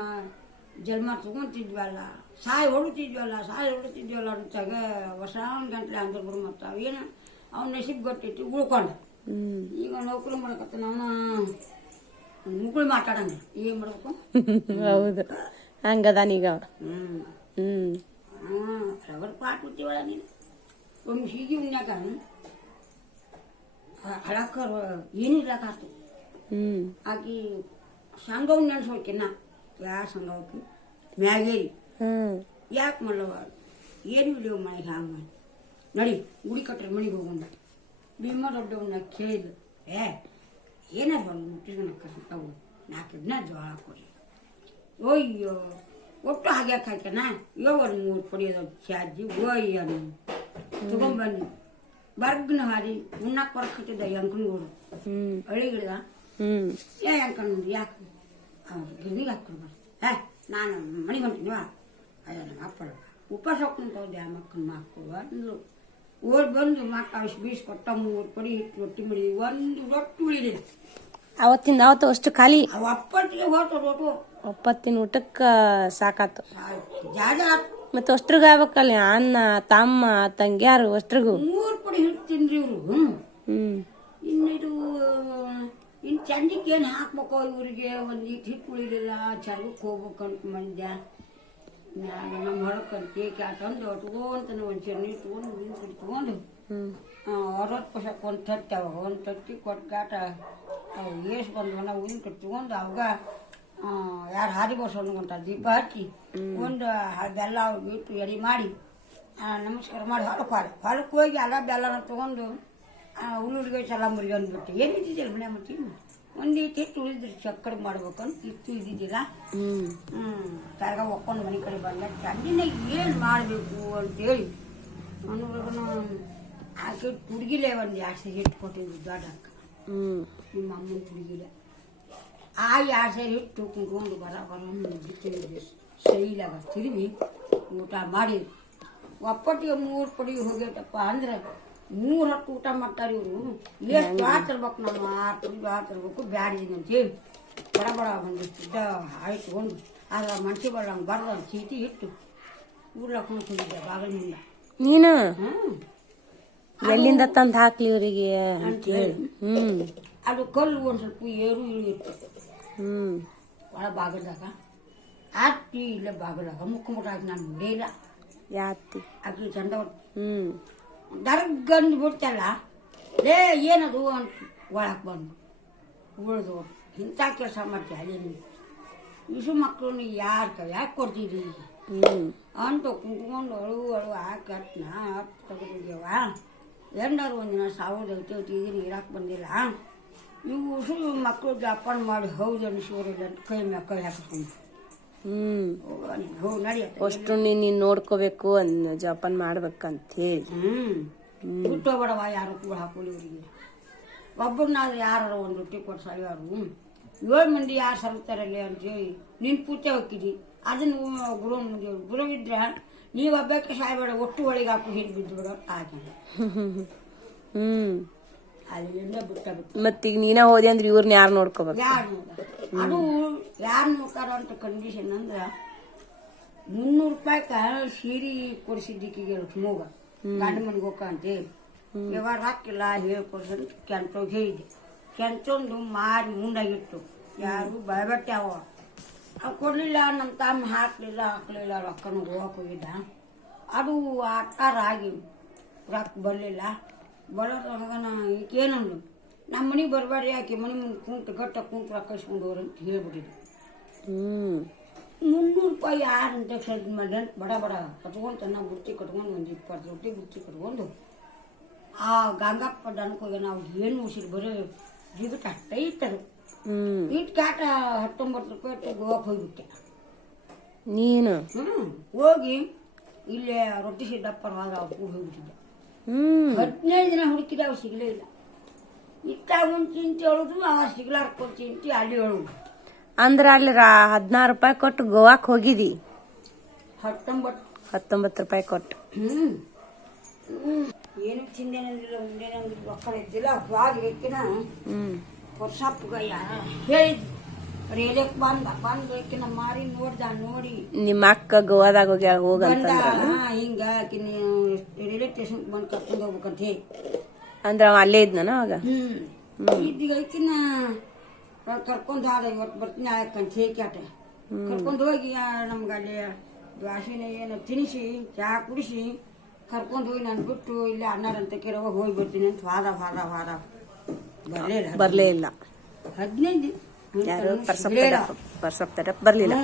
ಜನ್ಮ ತಗೊಂತಿದ್ವಲ್ಲ ಸಾಯಿ ಹೊಡಿತಿದ್ವಲ್ಲ ಅಂತಾಗ ಹೊಸ ಗಂಟ್ಲೆ ಅಂದ್ರೆ ಬಿಡು ಮತ್ತು ಅವೇನು ಅವ್ನ ನಸಿಬ್ ಗೊತ್ತಿಟ್ಟು ಉಳ್ಕೊಂಡ. ಈಗ ನೌಕರಿ ಮಾಡಕತ್ತ ನಾವು ಮುಗುಳು ಮಾತಾಡಂಗ ಏನ್ ಮಾಡ್ಬೇಕು. ಹೌದು ಹಂಗದಾನೀಗ. ರಗಡ್ ಪಾಟ್ ಬಿಡ್ತೀವಳ ನೀನು ಒಮ್ಮೆ ಹೀಗೆ ಉಣ್ಯಾಕ ಹಳಕ್ಕ ಏನಿರ್ಲಾಕಾತು. ಆಕಿ ಸಂಘವ್ ನೆನ್ಸೋಕಿನ್ನ ಯಾ ಸಂಘವಕ್ಕೆ ಮ್ಯಾಗೇರಿ ಯಾಕೆ ಮಾಡವ ಏನು ವಿಡಿಯೋ ಮಾಡಿ ಹ್ಯಾಂಗ ಮಾಡಿ ನಡಿ ಗುಡಿ ಕಟ್ರೆ ಮನೆಗೆ ಹೋಗೋಣ. ಭೀಮ ದೊಡ್ಡವನ್ನ ಕೇಳಿದ್ಲು ಏನ ಬಂದು ಮುಟ್ಟಿಸ್ಕೊಂಡು ಕರ್ತಾವು 4 ದಿನ ಜೋಳ ಕೊಡಿ. ಓಯ್ಯೋ ಒಟ್ಟು ಹಾಗ್ಯಾಕೆ ಹಾಕ್ಯಾನ ಒಂದು 3 ಪಡಿಯೋದು ಚಾರ್ಜಿ ಓಯ್ಯ ತಗೊಂಡ್ಬನ್ನಿ ಬರ್ಗ್ನ ಹಾರಿ ಉಣ್ಣಾಕ್ ಹೊರಕಟ್ಟಿದ್ದ ಅಂಕನ್ಗೋಡು ಹಳ್ಳಿಗಿಡ್ದ ಅಂಕನ್ ಯಾಕೆ ಗಿರ್ನಿಗೆ ಹಾಕ್ಕೊಡ್ಬಾರ್ದು ನಾನು ಮನೆಗೆ ಹೊಂಟಿನವ ಅಯ್ಯೋ ನಮ್ಮ ಅಪ್ಪ ಉಪವಾಸ ಹೋಗ್ಕೊಂತವ್ದೆ ಆ ಮಕ್ಕಳು ಮಾಡ್ಕೊಡುವ ಅಂದ್ರು. ಓಡ್ ಬಂದು ಮಕ್ಕ ಅಷ್ಟು ಬೀಸ್ಕೊಟ್ಟ 3 ಪಡಿ ಹಿಟ್ಟು ರೊಟ್ಟಿ ಮಾಡಿದ್ವಿ. ಒಂದು ರೊಟ್ಟಿ ಉಳಿದಿಲ್ಲ ಅವತ್ತಿಂದ ಅಷ್ಟು ಖಾಲಿ. ಅವ ಅಪ್ಪಟ್ಟಿಗೆ ಹೋತ ರೊಟ್ಟು ಒಪ್ಪತ್ತಿನ ಊಟಕ್ಕ ಸಾಕಾತು. ಜಾಗ ಮತ್ತೆ ಅಷ್ಟ್ರಿಗ ಆಗ್ಬೇಕಲ್ಲ ಅಣ್ಣ ತಮ್ಮ ತಂಗ್ಯಾರು ಅಷ್ಟ್ರಿಗೂ 3 ಪಡಿ ಹಿಟ್ಟು ತಿಂದ್ರಿ ಇವ್ರು. ಇನ್ನಿದು ಇನ್ನು ಚಂದಿಗೆ ಏನು ಹಾಕ್ಬೇಕು ಇವ್ರಿಗೆ ಒಂದು ಹಿಟ್ಟು ಉಳಿಲಿಲ್ಲ ಚರ್ಗಕ್ಕೆ ಹೋಗ್ಬೇಕಂತ ಮಂದ್ಯ ನಮ್ಮ ಹೊರಕಂತ ಕೇಕ್ ತಂದು ತಗೊಂತಾನೆ ಒಂದು ಚರ್ನಿ ತಗೊಂಡು ನಿಂತು ತಗೊಂಡು 60 ಪೈಸಕ್ಕೆ ಒಂದು ತಟ್ಟಿ ಅವಾಗ ಒಂದು ತಟ್ಟಿ ಕೊಟ್ಟಾಟ ಅವು ಏಸು ಬಂದು ನಾವು ಉದಿನ ಕಟ್ಟಿ ತಗೊಂಡು ಅವಾಗ ಯಾರು ಹಾದಿ ಬರ್ಸೋಣ ದೀಪ ಹಚ್ಚಿ ಒಂದು ಬೆಲ್ಲ ಬಿಟ್ಟು ಎಡಿ ಮಾಡಿ ನಮಸ್ಕಾರ ಮಾಡಿ ಹೊಲಕ್ಕೆ ಹೋಗಿ ಅಲ್ಲ ಬೆಲ್ಲನ ತಗೊಂಡು ಹುಡುಗರಿಗೆ ಸಲ ಮುರಿ ಅಂದ್ಬಿಟ್ಟು ಏನಿದ್ದಿದ್ದಿಲ್ಲ ಮನೆ ಮತ್ತೆ ಒಂದು ಹಿಟ್ಟು ಉಳಿದ್ರೆ ಚಕ್ಕಡೆ ಮಾಡ್ಬೇಕಂತ ಇತ್ತು ಇದ್ದಿದ್ದಿಲ್ಲ. ತರಗ ಒಕ್ಕೊಂಡು ಮನೆ ಕಡೆ ಬಂದ ಚಂದಿನಾಗ ಏನು ಮಾಡಬೇಕು ಅಂತೇಳಿ ಅನ್ನೋರ್ಗು ಆಕೆ ಹುಡುಗಿಲೇ ಒಂದು 2 ಹಿಟ್ಟು ಕೊಟ್ಟಿದ್ವಿ ದೊಡ್ಡ ಅಕ್ಕ ಹ್ಮ್ ನಿಮ್ಮ ಅಮ್ಮನ ತುಳಿಗಿಲ್ಲ ಆ ಯಾಸೆ ಇಟ್ಟು ಕುಂತ್ಕೊಂಡು ಬರ ತಿರುಗಿ ಶೈಲಾಗ ತಿರುಗಿ ಊಟ ಮಾಡಿ ಒಪ್ಪಟ್ಟಿಗೆ 3 ಪಡಿ ಹೋಗ್ಯಟಪ್ಪ ಅಂದ್ರೆ 3 ಹೊತ್ತು ಊಟ ಮಾಡ್ತಾರೆ ಇವರು ಎಷ್ಟು ಆತಿರ್ಬೇಕು ನಾನು 6 ಪಡಿ ಆತಿರ್ಬೇಕು ಬ್ಯಾಡಿದೀನಿ ಅಂತೇಳಿ ಬಡ ಬಡ ಬಂದಿದ್ದ ಆಯ್ತುಕೊಂಡು ಆದ್ರೆ ಮನ್ಸಿ ಬರಂಗೆ ಬರ್ದ ಚೀಟಿ ಇಟ್ಟು ಊರ್ಲಕ್ಕೊಂಡು ಕುಂದಿದ್ದೆ ಬಾಗಿಲಿನಿಂದ ನೀನು ಹ್ಞೂ ಎಲ್ಲಿಂದ ತಂದು ಹಾಕ್ಲಿ ಇವರಿಗೆ ಅಂತ ಹೇಳಿ ಅದು ಕಲ್ಲು ಒಂದು ಸ್ವಲ್ಪ ಏರು ಇಳಿಯುತ್ತೆ ಹ್ಮ್ ಒಳ ಬಾಗಲ್ದಾಗ ಆಟಿ ಇಲ್ಲೇ ಬಾಗಲಾಗ ಮುಕ್ಕೊಂಬಿಟ್ಟಾಗ ನಾನು ನೋಡಿಲ್ಲ ಯಾತಿ ಆಕಿ ಚಂದ ಹ್ಮ್ ದರ್ಗಂದು ಬಿಡ್ತಲ್ಲ ಲೇ ಏನದು ಅಂತ ಒಳಕ್ಕೆ ಬಂದು ಉಳಿದು ಇಂಥ ಕೆಲಸ ಮಾಡ್ತೀಯ ಅಲ್ಲಿ ನೀವು ಇಸು ಮಕ್ಕಳನ್ನ ಯಾರು ಯಾಕೆ ಕೊಡ್ತಿದ್ರಿ ಅಂತ ಕುಂತ್ಕೊಂಡು ಅಳು ಹಾಕಿ ತೆಗೆದಿದ್ದೇವ ಎಂದಾರು ಒಂದಿನ ಸಾವಿರದ ಐತಿ ಇರಾಕ್ ಬಂದಿಲ್ಲ ಇವು ಉಸಿರು ಮಕ್ಕಳು ಜಪಾನ್ ಮಾಡಿ ಹೌದು ಅನಿಸೋರಿಲ್ಲ ಅಂತ ಕೈ ಮ್ಯಾಗ ಕೈ ಹಾಕಿಸ್ಕೊಂಡು ಹೌದು ನಡೆಯುತ್ತೆ ಅಷ್ಟು ನೀನು ನೋಡ್ಕೋಬೇಕು ಜಪಾನ್ ಮಾಡ್ಬೇಕಂತ ಹೇಳಿ ಬಿಟ್ಟೋಗ್ಬೇಡವ ಯಾರು ಕೂಡ ಹಾಕೊಳ್ಳಿ ಇವರಿಗೆ ಒಬ್ಬರನ್ನಾದ್ರೆ ಯಾರು ಒಂದು ರೊಟ್ಟಿ ಕೊಟ್ಟು ಸಾಯೋರು 7 ಮಂದಿ ಯಾರು ಸಲ್ತಾರಲ್ಲಿ ಅಂತೇಳಿ ನಿನ್ನ ಪೂಜೆ ಹೋಗಿದ್ದಿ ಅದನ್ನು ಗುರುವಿದ್ರೆ ನೀವು ಒಬ್ಬಕ್ಕೆ ಸಾಯ್ಬೇಡ ಒಟ್ಟು ಒಳಗೆ ಹಾಕು ಹಿಂದೆ ಬಿದ್ದು ಬಿಡೋ ಹಾಕಿ ಅಲ್ಲಿಂದ ಬಿಟ್ಟು ಮತ್ತೀಗ ನೀನ ಹೋದೆ ಅಂದ್ರೆ ಇವ್ರನ್ನ ಯಾರು ನೋಡ್ಕೋಬೇಕು ಯಾರು ಅದು ಯಾರು ನೋಡ್ತಾರ ಅಂತ ಕಂಡೀಷನ್ ಅಂದ್ರೆ 300 ರೂಪಾಯಿಕ ಸೀರೆ ಕೊಡಿಸಿದ್ದಕ್ಕಿಗೆ ಮೂಗ ಗಂಡ ಮನೆಗೆ ಹೋಗಂತೆ ಯಾವಾಗ ಹಾಕಿಲ್ಲ ಹೇಳ್ಕೊಡ್ಸಂತ ಕೆಂಚೋಗಿ ಹೇಳಿದೆ ಕೆಂಚೊಂದು ಮಾರಿ ಮುಂದಾಗಿತ್ತು ಯಾರು ಭಯಬಟ್ಟೆ ಅವ ಕೊಡಲಿಲ್ಲ ನಮ್ಮ ತಮ್ಮ ಹಾಕಲಿಲ್ಲ ರೊಕ್ಕನ ಹೋಗಕ್ಕೆ ಹೋಗಿದ್ದ ಅದು ಆಗಿ ರೊಕ್ಕ ಬರಲಿಲ್ಲ ಬರೋದ್ರಾಗ ಈಗೇನಂದು ನಮ್ಮ ಮನೆಗೆ ಬರಬೇಡ್ರಿ ಆಕೆ ಮನೆ ಮುಂದೆ ಕುಂತು ಗಟ್ಟ ಕುಂತು ರೊಕ್ಕ ಇಸ್ಕೊಂಡು ಹೋಗ್ರಿ ಅಂತ ಹೇಳ್ಬಿಟ್ಟಿದ್ದೆ 300 ರೂಪಾಯಿ ಯಾರಂತ ಸದ್ ಮಾಡಿ ಅಂತ ಬಡ ಬಡ ಕಟ್ಕೊಂಡು ಚೆನ್ನಾಗಿ ಬುತ್ತಿ ಕಟ್ಕೊಂಡು ಒಂದು 20 ರೊಟ್ಟಿ ಬುತ್ತಿ ಕಟ್ಕೊಂಡು ಆ ಗಂಗಪ್ಪ ದನಕ್ಕೆ ಹೋಗಿ ನಾವು ಏನು ಉಸಿರು ಬರೀ ಜಿಗಟ್ ಅಷ್ಟೇ ಇಟ್ಟರು ಇಟ್ಟು ಕಾಟ 19 ರೂಪಾಯಿ ಗೋವಾಕ್ಕೆ ಹೋಗ್ಬಿಟ್ಟೆ ನೀನು ಹೋಗಿ ಇಲ್ಲೇ ರೊಟ್ಟಿ ಸಿದ್ದಪ್ಪ ಅಪ್ಪು ಹೋಗ್ಬಿಟ್ಟಿದ್ದೆ 15 ದಿನ ಹುಡುಕಿದ ಅವು ಸಿಗಲೇ ಇಲ್ಲ ಇತ್ತಾಗ ಒಂದು ಚಿಂತೆ ಹೇಳುದು ಅವ ಸಿಗ್ಲಾರ್ಕೊಂಡು ಚಿಂತೆ ಅಲ್ಲಿ ಹೇಳುದು ಅಂದ್ರ ಅಲ್ಲಿ 16 ರೂಪಾಯಿ ಕೊಟ್ಟು ಗೋವಾಕ್ ಹೋಗಿದಿ 19 ರೂಪಾಯಿ ಕೊಟ್ಟು ಏನು ತಿಂದೇನಂದಿಲ್ಲ ಮುಂದೇನಂದಿಲ್ಲ ಮಕ್ಕಳ ಇದ್ದಿಲ್ಲ ಹೋಗಿ ಬೇಕಿನ ಹೊಸಪ್ಪಗ ಹೇಳಿದ್ ರೇಲಕ್ ಬಂದ ಬೇಕಿನ ಮಾರಿ ನೋಡಿ ನಿಮ್ಮ ಅಕ್ಕ ಗೋವಾದಾಗ ಹೋಗಂತ ಹಿಂಗ ರೈಲ್ವೆ ಸ್ಟೇಷನ್ ಬಂದು ಕರ್ಕೊಂಡು ಹೋಗ್ಬೇಕಂತ ಹೇಳಿ ಅಂದ್ರ ಅವ ಅಲ್ಲೇ ಇದ್ನ ಅವಾಗ ಇದೀಗ ಐಕಿನ ಕರ್ಕೊಂಡು ಹೋದ ಇವತ್ತು ಬರ್ತೀನಿ ಆಯ್ಕಂತ ಹೇಕಾಟ ಕರ್ಕೊಂಡು ಹೋಗಿ ನಮ್ಗೆ ಅಲ್ಲಿ ದ್ವಾಸಿನ ಏನು ತಿನ್ನಿಸಿ ಚಹಾ ಕುಡಿಸಿ ಕರ್ಕೊಂಡು ಹೋಗಿ ನಾನು ಬಿಟ್ಟು ಇಲ್ಲಿ ಅಣ್ಣಾರಂತ ಕೆರವಾಗ ಹೋಗಿ ಬರ್ತೀನಿ ಅಂತ ವಾದ ಬರ್ಲೇ ಇಲ್ಲ 15 ಯಾರು ಪರ್ಸಪ್ತಡಪ್ ಬರ್ಲಿಲ್ಲ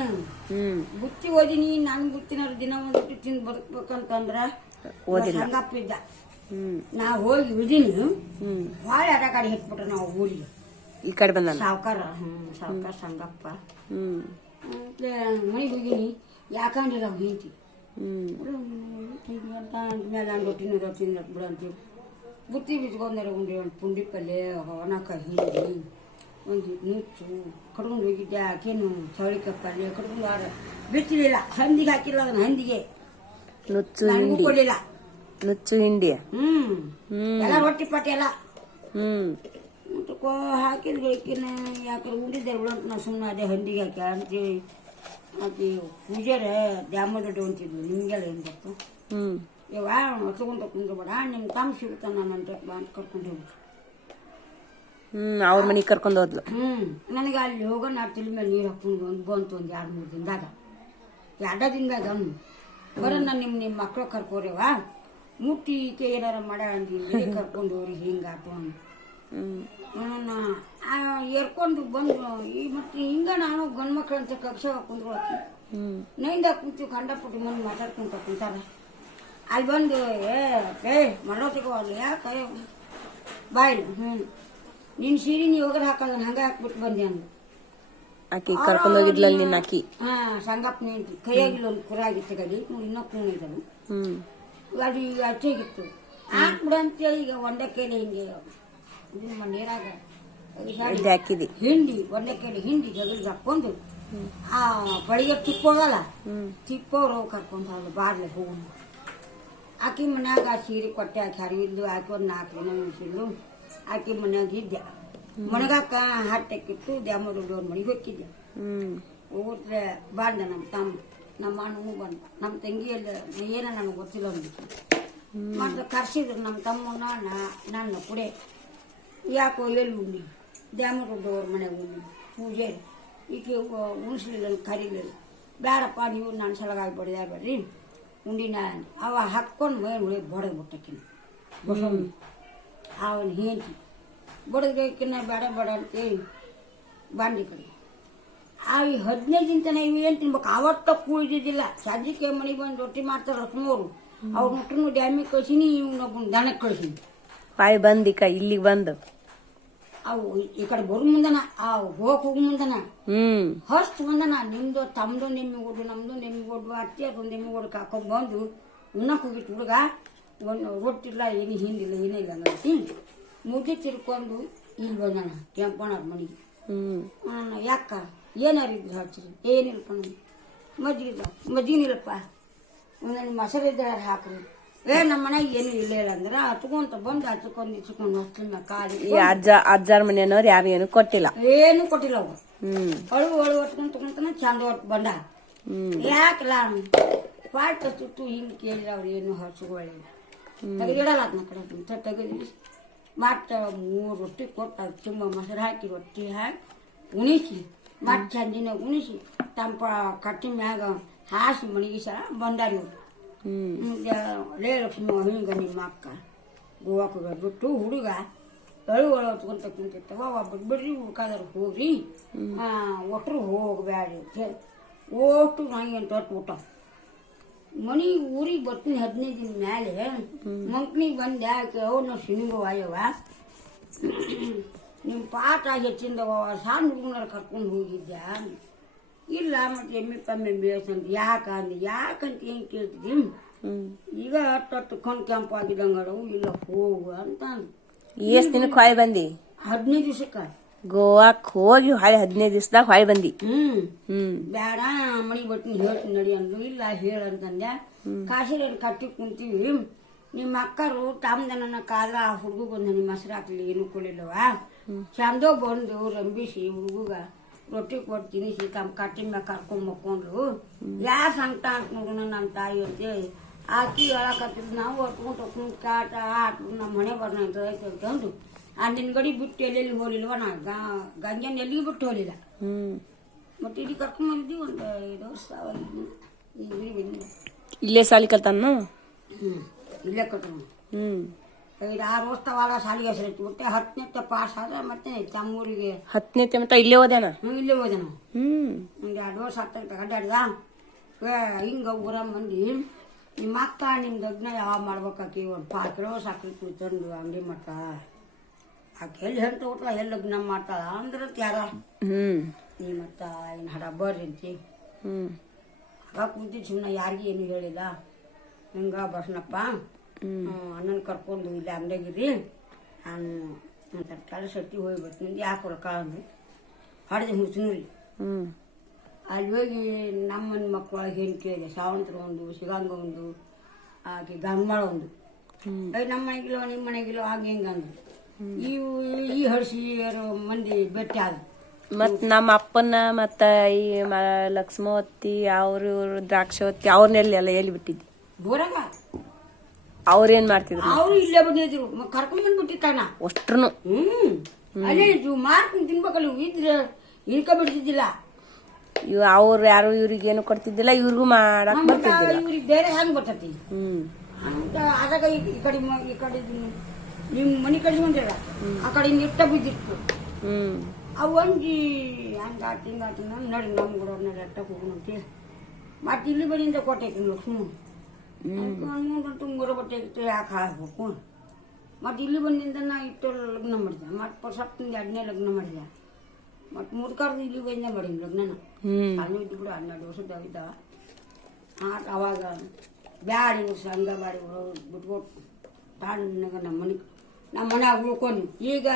ಬುತ್ತಿ ಓದಿನಿ ನಾನು ಬುತ್ತಿನ ದಿನ ಒಂದು ತಿಂದು ಬದುಕ್ಬೇಕಂತಂದ್ರ ಸಂಗಪ್ಪ ಇದ್ದ ನಾ ಹೋಗಿ ಉಳಿದೀನಿ ಭಾಳ ಅಡ ಗಾಡಿ ಹತ್ಬಿಟ್ರೆ ನಾವು ಊರಿಗೆ ಈ ಕಡೆ ಬಂದ ಸಾವ್ಕಾರ ಸಂಗಪ್ಪ ಮನೆಗೆ ಹೋಗಿನಿ ಯಾಕಂಡಿಲ್ಲ ಅವ್ನು ಹೆಂಡತಿ ಅಂತ ಮೇಲೆ ನಾನು ರೊಟ್ಟಿನ ಬಿಡಂತೀವಿ ಬುತ್ತಿ ಬಿಚ್ಕೊಂಡಾರ ಉಂಡೆ ಒಂದು ಪುಂಡಿ ಪಲ್ಯ ಒಣಕಾಯಿ ಹಿಂಡಿ ಒಂದು ನುಚ್ಚು ಕಡ್ಕೊಂಡು ಹೋಗಿದ್ದೆ ಆಕೇನು ಚೌಳಿಕಾಯಿ ಪಲ್ಯ ಕಡ್ಕೊಂಡು ಆಡ ಬಿಚ್ಚಲಿಲ್ಲ ಹಂದಿಗೆ ಹಾಕಿಲ್ಲ ಅದನ್ನ ಹಂದಿಗೆ ನನಗೂ ಕೊಡಲಿಲ್ಲ ನುಚ್ಚು ಹಿಂಡಿ ಎಲ್ಲ ರೊಟ್ಟಿ ಪಟ್ಟಿ ಎಲ್ಲ ಹಾಕಿದ್ಕಿನ ಯಾಕಂದ್ರೆ ಉಂಡಿದ್ದಾರೆ ಬಿಡಂತ ನಾ ಸುಮ್ಮನೆ ಅದೇ ಹಂದಿಗೆ ಹಾಕಿ ಅಂತೇಳಿ ಆಕೆ ಪೂಜಾರ ದ್ಯಾಮದೊಡ್ಡ ಅಂತಿದ್ಲು ನಿಮಗೆಲ್ಲ ಏನು ಗೊತ್ತು ಯಾವ ಹೊತ್ಕೊಂತ ಕುಂದ್ರಬೇಡ ನಿಮ್ಮ ತಮ್ಮ ಸಿಗುತ್ತಾನ ನನ್ನ ಬಾ ಅಂತ ಕರ್ಕೊಂಡು ಹೋಗ್ಬಿಟ್ಟು ಅವ್ರ ಮನೆಗೆ ಕರ್ಕೊಂಡು ಹೋದ್ಲು ನನಗೆ ಅಲ್ಲಿ ಹೋಗೋ ನಾ ತಿಳಿ ಮೇಲೆ ನೀರು ಹಾಕೊಂಡು ಬಂತು ಒಂದು 2-3 ದಿನದಾಗ 2 ದಿನದಾಗ ಬರೋ ನಾನು ನಿಮ್ಮ ಮಕ್ಳು ಕರ್ಕೋರೇವ ಮುಟ್ಟಿ ಈಕೆ ಏನಾರ ಮಾಡ್ಯಾಳ ಅಂದಿಲ್ಲ ಕರ್ಕೊಂಡು ಹೋಗ್ರಿ ಹಿಂಗಾತು ಅಂತ ಏರ್ಕೊಂಡು ಬಂದು ಈ ಮತ್ತೆ ಹಿಂಗ ನಾನು ಗಂಡು ಮಕ್ಳು ಅಂತ ಕಕ್ಷ ಕುಂದ್ರು ನೈಂದ ಕುಂತು ಕಂಡಪಟ್ಟು ಮಂದಿ ಮಾತಾಡ್ಕೊಂತ ಕುಂತಾರ ಅಲ್ಲಿ ಬಂದು ಏ ಮಾಡೋತಿಗೋ ಅಲ್ಲಿ ಯಾಕೆ ಬಾಯ್ಲಿ ನಿನ್ನ ಸೀರೆ ನೀವು ಹೋಗ್ರೆ ಹಾಕೋದನ್ನ ಹಂಗೆ ಹಾಕ್ಬಿಟ್ಟು ಬಂದೆ ಅಂದು ಆಕಿ ಕರ್ಕೊಂಡು ಹೋಗಿದ್ಲ ನಿನ್ನ ಆಕಿ ಸಂಗಪ್ಪ ನಿಂತು ಕೈಯಾಗಿಲ್ಲ ಒಂದು ಕುರಾಗಿತ್ತು ಗಡಿ ಇನ್ನೊಬ್ಬ ಕೂಣಿದನು ಗಾಡಿ ಅಚ್ಚೆಗಿತ್ತು ಹಾಕ್ಬಿಡ ಅಂತೇಳಿ ಈಗ ಒಂದಕ್ಕೇನೆ ಹಿಂಗೆ ನಿಮ್ಮ ನೀರಾಗ ಇದು ಹಾಕಿದಿ ಹಿಂಡಿ ಒಂದೇ ಕಡೆ ಹಿಂಡಿ ಜಗಲಿಗೆ ಹಾಕೊಂಡು ಆ ಬಳಿಗೆ ತಿಕ್ಕೋಗಲ್ಲ ತಿಕ್ಕೋರು ಕರ್ಕೊಂಡು ಹೋಗ್ಲು ಬಾರ್ಲೆ ಹೋಗೋಣ ಆಕಿ ಮನ್ಯಾಗ ಆ ಸೀರೆ ಕೊಟ್ಟೆ ಆಕಿ ಹರಿವಿದ್ದು ಆಕಿ ಒಂದು 4 ದಿನ ಉಳಿಸಿದ್ಲು ಆಕಿ ಮನ್ಯಾಗ ಇದ್ದೆ ಮಣಗಾಕ ಹಟ್ಟಕ್ಕಿತ್ತು ದ್ಯಾಮೂರು ಡೋರ್ ಮನೆಗೆ ಹೋಗಿದ್ದೆ ಹೋದ್ರೆ ಬಂದ ನಮ್ಮ ಅಣ್ಣನೂ ಬಂದ ನಮ್ಮ ತಂಗಿಯಲ್ಲಿ ಏನ ನನಗೆ ಗೊತ್ತಿಲ್ಲ ಅಂದಿತ್ತು ಮತ್ತೆ ಕರ್ಸಿದ್ರು ನಮ್ಮ ತಮ್ಮನ ನನ್ನ ಕುಡೆ ಯಾಕೋ ಎಲ್ಲಿ ಉಣ್ಣಿ ದ್ಯಾಮೂರು ಡೋರ್ ಮನೆಗೆ ಉಣ್ಣಿ ಪೂಜೆ ಈಕೆ ಉಣಿಸ್ಲಿಲ್ಲ ಕರೀಲಿಲ್ಲ ಬೇಡಪ್ಪ ನೀವು ನನ್ನ ಸಲಗಾಗಿ ಬಡಿದ ಬರ್ರಿ ಉಂಡಿನ ಅವ ಹಾಕ್ಕೊಂಡು ಮೈ ಉಳಿ ಬಡದು ಬಿಟ್ಟಕ್ಕಿನ ಅವನ ಹೇಂತಿ ಬಡದಕ್ಕಿನ್ನ ಬೇಡ ಬೇಡ ಅಂತೇಳಿ ಬಾಂಡಿ ಕಡೆ ಆ 15 ದಿನ ತನಕ ಇವು ಏನು ತಿನ್ಬೇಕು ಅವತ್ತ ಕೂಳಿದ್ದಿಲ್ಲ ಸದ್ಯಕ್ಕೆ ಮನೆಗೆ ಬಂದು ರೊಟ್ಟಿ ಮಾಡ್ತಾರೆ ರಸ್ಮೋರು ಅವ್ರ ಮಕ್ಕಳನ್ನು ಡ್ಯಾಮಿಗೆ ಕಳ್ಸೀನಿ ಇವನೊಬ್ಬನ ದನಕ್ಕೆ ಕಳ್ಸೀನಿ ಬಾಯಿ ಬಂದಿಕ ಇಲ್ಲಿಗೆ ಬಂದು ಅವು ಈ ಕಡೆ ಬರೋ ಮುಂದನ ಆ ಹೋಗಕ್ ಹೋಗೋ ಮುಂದನ ಹೊಸ್ಟ್ ಮುಂದನ ನಿಮ್ದು ತಮ್ದು ನೆಮ್ಮಿಗೊಡ್ಡು ನಮ್ದು ನೆಮ್ಮಿಗೊಡ್ಡು ಅತ್ತಿ ಅದೊಂದು ನೆಮ್ಮಿಗೊಡ್ಡು ಕಾಕೊಂಡ್ ಬಂದು ಉಣ್ಣಕ್ಕೆ ಹೋಗಿಟ್ಟು ಹುಡುಗ ಒಂದು ರೊಟ್ಟಿಲ್ಲ ಏನು ಹಿಂದಿಲ್ಲ ಏನಿಲ್ಲ ಅಂಗತಿ ಮುದ್ದೆ ತಿರ್ಕೊಂಡು ಇಲ್ಲಿ ಬಂದಣ ಕೆಂಪಣ್ಣವ್ರ ಮನೆಗೆ ಯಾಕ ಏನಾರಿದ್ರು ಹಚ್ಚಿರಿ ಏನಿಲ್ಲಪ್ಪ ಮಜ್ಜಿಗಿನಿಲ್ಲಪ್ಪ ಒಂದೊಂದು ಮೊಸರು ಇದ್ರೆ ಹಾಕ್ರಿ ನಮ್ಮ ಮನೆಗೆ ಏನು ಇಲ್ಲ ಅಂದ್ರೆ ಹಚ್ಕೊಂತ ಬಂದು ಹಚ್ಕೊಂಡು ಇಚ್ಕೊಂಡು ಹೊಸ್ತಿನ ಕಾಲಿ ಅಜ್ಜಾರ ಮನೆಯವ್ರು ಯಾರು ಏನು ಕೊಟ್ಟಿಲ್ಲ ಏನು ಕೊಟ್ಟಿಲ್ಲ ಅವ ಅಳು ಹೊಟ್ಕೊಂಡ್ ತಗೊಂತಾನ ಚಂದ ಹೊಟ್ಟು ಬಂದ ಯಾಕಲ್ಲ ಪಾಟ್ ಸುತ್ತು ಹಿಂಗೆ ಕೇಳಿಲ್ಲ ಅವ್ರು ಏನು ಹಚ್ಕೊಳ್ಳಿಲ್ಲ ತೆಗೆದಿಡಲ್ಲ ಅದನ್ನ ಕಡೆ ತೆಗೆದು ಮತ್ತೆ 3 ರೊಟ್ಟಿ ಕೊಟ್ಟು ಅದು ತುಂಬ ಮೊಸರು ಹಾಕಿ ರೊಟ್ಟಿ ಹಾಕಿ ಉಣಿಸಿ ಮತ್ತೆ ಚಂದಿನ ಉಣಿಸಿ ತಂಪ ಕಟ್ಟಿ ಮ್ಯಾಗ ಹಾಸಿ ಮಣಗಿಸ ಬಂದಾರಿ ಲೇ ಲಕ್ಷ್ಮಿ ಹಿಂಗ ನಿಮ್ಮ ಅಕ್ಕ ಗೋವಾಕ್ಕೆ ಬಿಟ್ಟು ಹುಡುಗ ಅಳು ಹೊತ್ಕೊಂತ ಕುಂತಿರ್ತವ ಬಿಡ್ರಿ ಹುಡ್ಕಾದ್ರು ಹೋಗ್ರಿ ಒಟ್ಟರು ಹೋಗ್ಬ್ಯಾಡ್ರಿ ಅಂತ ಹೇಳಿ ಓಟು ನಾಯಿ ಅಂತ ಊಟ ಮನಿ ಊರಿಗೆ ಬರ್ತೀನಿ 15 ದಿನ ಮೇಲೆ ಮಂಕ್ನಿಗೆ ಬಂದೆ ಯಾಕೆ ನಾವು ಸಿನಿಮಾ ವಾಯವ ನಿಮ್ಮ ಪಾಠ ಹೆಚ್ಚಿಂದವ ಸಣ್ಣ ಹುಡುಗನ ಕರ್ಕೊಂಡು ಹೋಗಿದ್ದೆ ಇಲ್ಲ ಮತ್ತೆ ಎಮ್ಮೆ ಬೇಸಂತ ಯಾಕಂತ ಏನು ಕೇಳ್ತಿದ್ದೀನಿ ಈಗ ಹತ್ತು ಕೆಂಪು ಆಗಿದಂಗಡವು ಇಲ್ಲ ಹೋಗು ಅಂತ ಎಷ್ಟು ದಿನಕ್ಕೆ ಹೊಯ್ ಬಂದಿ 15 ದಿವಸಕ್ಕೆ ಗೋವಾಕ್ ಹೋಗಿ ಹೊಳೆ 15 ದಿವಸದಾಗ ಹೊಯ್ ಬಂದಿ ಬೇಡ ಮನೆಗೆ ಬರ್ತೀನಿ ಹೇಳ್ತೀನಿ ನಡಿ ಅಂದ್ರು ಇಲ್ಲ ಹೇಳಂತಂದೆ ಕಾಶಿರೇನು ಕಟ್ಟಿ ಕುಂತೀವಿ ನಿಮ್ಮ ಅಕ್ಕರು ತಾಮ್ದನ ಕಾದ್ರ ಆ ಹುಡುಗಗೊಂದು ನಿಮ್ಮ ಮೊಸರು ಹಾಕ್ಲಿ ಏನು ಕೊಡಲಿಲ್ಲವ ಚಂದೋ ಬಂದು ರಂಬಿಸಿ ಹುಡುಗ ರೊಟ್ಟಿ ಕೊಟ್ಟು ತಿನ್ನಿಸಿ ತಮ್ಮ ಕಟ್ಟಿನ ಮ್ಯಾಗ ಕರ್ಕೊಂಡ್ ಮಕ್ಕೊಂಡ್ರು ಯಾರ ಸಂಕಟ ಅಂತ ನೋಡೋಣ ನಮ್ಮ ತಾಯಿ ಅಂತೇಳಿ ಆಕಿ ಹೇಳಕತ್ತಿದ್ ನಾವು ಹೊತ್ಕೊಂಡು ಕಾಟ ಆಟು ನಮ್ಮ ಮನೆ ಬರ್ನ ಅಂತಂದು ಅಂದಿನ ಗಡಿ ಬಿಟ್ಟು ಎಲ್ಲೆಲ್ಲಿ ಹೋಲಿಲ್ವ ನಾ ಗಂಜನ್ ಎಲ್ಲಿಗೆ ಬಿಟ್ಟು ಹೋಲಿಲ್ಲ ಮತ್ತೆ ಇಲ್ಲಿ ಕರ್ಕೊಂಡ್ ಬಂದಿದ್ವಿ ಒಂದು 5 ವರ್ಷ ಇಲ್ಲೇ ಸಾಲಿ ಕಲ್ತಾನ ಇಲ್ಲೇ ಕಟ್ಕೊಂಡು 5-6 ವರ್ಷ ತವಾಲ ಶಾಲೆಗೆ ಹೆಸರಿತ್ತು ಮತ್ತೆ 10ನೇ ಪಾಸ್ ಆದ್ರೆ ಮತ್ತೆ ತಮ್ಮೂರಿಗೆ 10ನೇ ಮಟ್ಟ ಇಲ್ಲೇ ಓದ್ಯಾನ ಇಲ್ಲೇ ಹೋದೆ ನಾವು ಒಂದು 2 ವರ್ಷ ಆಗ್ತದೆ ಅಡ್ಡಾಡ್ದ ಹಿಂಗ ಊರ ಮಂದಿ ನಿಮ್ಮ ಅಕ್ಕ ನಿಮ್ಮ ದಗ್ನ ಯಾವ ಮಾಡ್ಬೇಕಾಕಿ ಒಂದು 4 ಕಿಲೋ ಸಕ್ರೆ ಕುಯ್ತಂಡು ಅಂಗಡಿ ಮಟ್ಟ ಆಕೆ ಎಲ್ಲಿ ಹೇಳ್ತಾ ಹೋಟ್ಲ ಎಲ್ಲಿ ಲಗ್ನ ಮಾಡ್ತಾಳ ಅಂದ್ರೆ ಯಾರ ನೀ ಮತ್ತ ಏನು ಹಡ ಬರ್ರಿ ಅಂತಿ ಆಗ ಕುಂತಿದ್ದು ಸುಮ್ಮನೆ ಯಾರಿಗೂ ಏನು ಹೇಳಿಲ್ಲ ಹಿಂಗ ಬಸ್ನಪ್ಪ ಅಣ್ಣನ ಕರ್ಕೊಂಡು ಇಲ್ಲಿ ಅಂಗಡಿಯಾಗಿರಿ ನಾನು ಅಂತ ಕೆಲಸ ಹತ್ತಿ ಹೋಗಿ ಬರ್ತೀನಿ ಯಾಕೆ ರೊಕ್ಕ ಅಂದು ಹೊಡೆದು ಹುಚ್ಚನೂರಿ ಅಲ್ಲಿ ಹೋಗಿ ನಮ್ಮನ ಮಕ್ಕಳ ಏನು ಕೇಳಿದೆ ಸಾವಂತರ ಒಂದು ಸಿಗಂಗ ಒಂದು ಆಕೆ ಗಂಗಮಾಳ ಒಂದು ನಮ್ಮ ಮನೆಗಿಲ್ಲೋ ನಿಮ್ಮ ಮನೆಗಿಲ್ಲೋ ಹಾಗೆ ಹೆಂಗೆ ಅಂದ್ರು ಈ ಹಡ್ಸಿ ಮಂದಿ ಭೇಟಿ ಆದ ಮತ್ ನಮ್ಮ ಅಪ್ಪನ ಮತ್ತ ಈ ಲಕ್ಷ್ಮವತಿ ಅವ್ರು ದ್ರಾಕ್ಷವತಿ ಅವ್ರನ್ನೆಲ್ಲ ಎಲ್ಲಿ ಬಿಟ್ಟಿದ್ದಿ ಬೋರಾಗ ಅವ್ರೇನ್ ಮಾಡ್ತಿದ್ರು ಅವ್ರು ಇಲ್ಲೇ ಬಂದಿದ್ರು ಕರ್ಕೊಂಡ್ ಬಂದ್ಬಿಟ್ಟಿತ್ತಾನ ಅಷ್ಟ್ರು ಅಲ್ಲೇ ಇದ್ವು ಮಾರ್ಕೊಂಡು ತಿನ್ಬೇಕಲ್ಲ ಇದ್ರೆ ಇನ್ಕ ಬಿಡ್ತಿದ್ದಿಲ್ಲ ಇವ್ ಅವ್ರು ಯಾರು ಇವ್ರಿಗೆ ಏನು ಕೊಡ್ತಿದ್ದಿಲ್ಲ ಇವ್ರಿಗೂ ಮಾಡಕ್ ಬರ್ತಿದ್ದಿಲ್ಲ ಇವ್ರಿಗೆ ಬೇರೆ ಹೆಂಗ್ ಬರ್ತತಿ ಅಂತ ಅದಾಗ ಈ ಕಡೆ ನಿಮ್ ಮನಿ ಕಡಿಸ್ಕೊಂಡಿಲ್ಲ ಆ ಕಡೆ ಇಟ್ಟ ಬಿದ್ದಿತ್ತು ಅವು ಅಂಜಿ ಹಂಗಾಟಿ ನಡಿ ನಮ್ಮ ಕೂಡ ಎಟ್ಟ ಹೋಗೋಣಂತೆ ಮತ್ತೆ ಇಲ್ಲಿ ಬನ್ನಿಂದ ಕೊಟ್ಟೆ ಲಕ್ಷ್ಮಣ ತುಂಗರ ಬಟ್ಟೆ ಇಟ್ಟು ಯಾಕೆ ಹಾಕ್ಬೇಕು ಮತ್ತೆ ಇಲ್ಲಿ ಬಂದಿಂದ ನಾ ಇಟ್ಟು ಲಗ್ನ ಮಾಡಿದೆ ಮತ್ತೆ ಸಪ್ತಂದು 2ನೇ ಲಗ್ನ ಮಾಡಿದೆ ಮತ್ತೆ ಮುದ್ಕಾರ್ದು ಇಲ್ಲಿ ಬಂದೇ ಮಾಡೀನಿ ಲಗ್ನನ ಸಣ್ಣ ಇದ್ದು ಬಿಡು 12 ವರ್ಷದ್ದಾಗಿದ್ದಾವ ಅವಾಗ ಬ್ಯಾಡಿ ಸಂಘ ಬಾಡಿ ಬಿಟ್ಕೊಟ್ಟು ತಣ್ಣಗ ನಮ್ಮ ಮನೆಯಾಗ ಉಳ್ಕೊಂಡು ಈಗ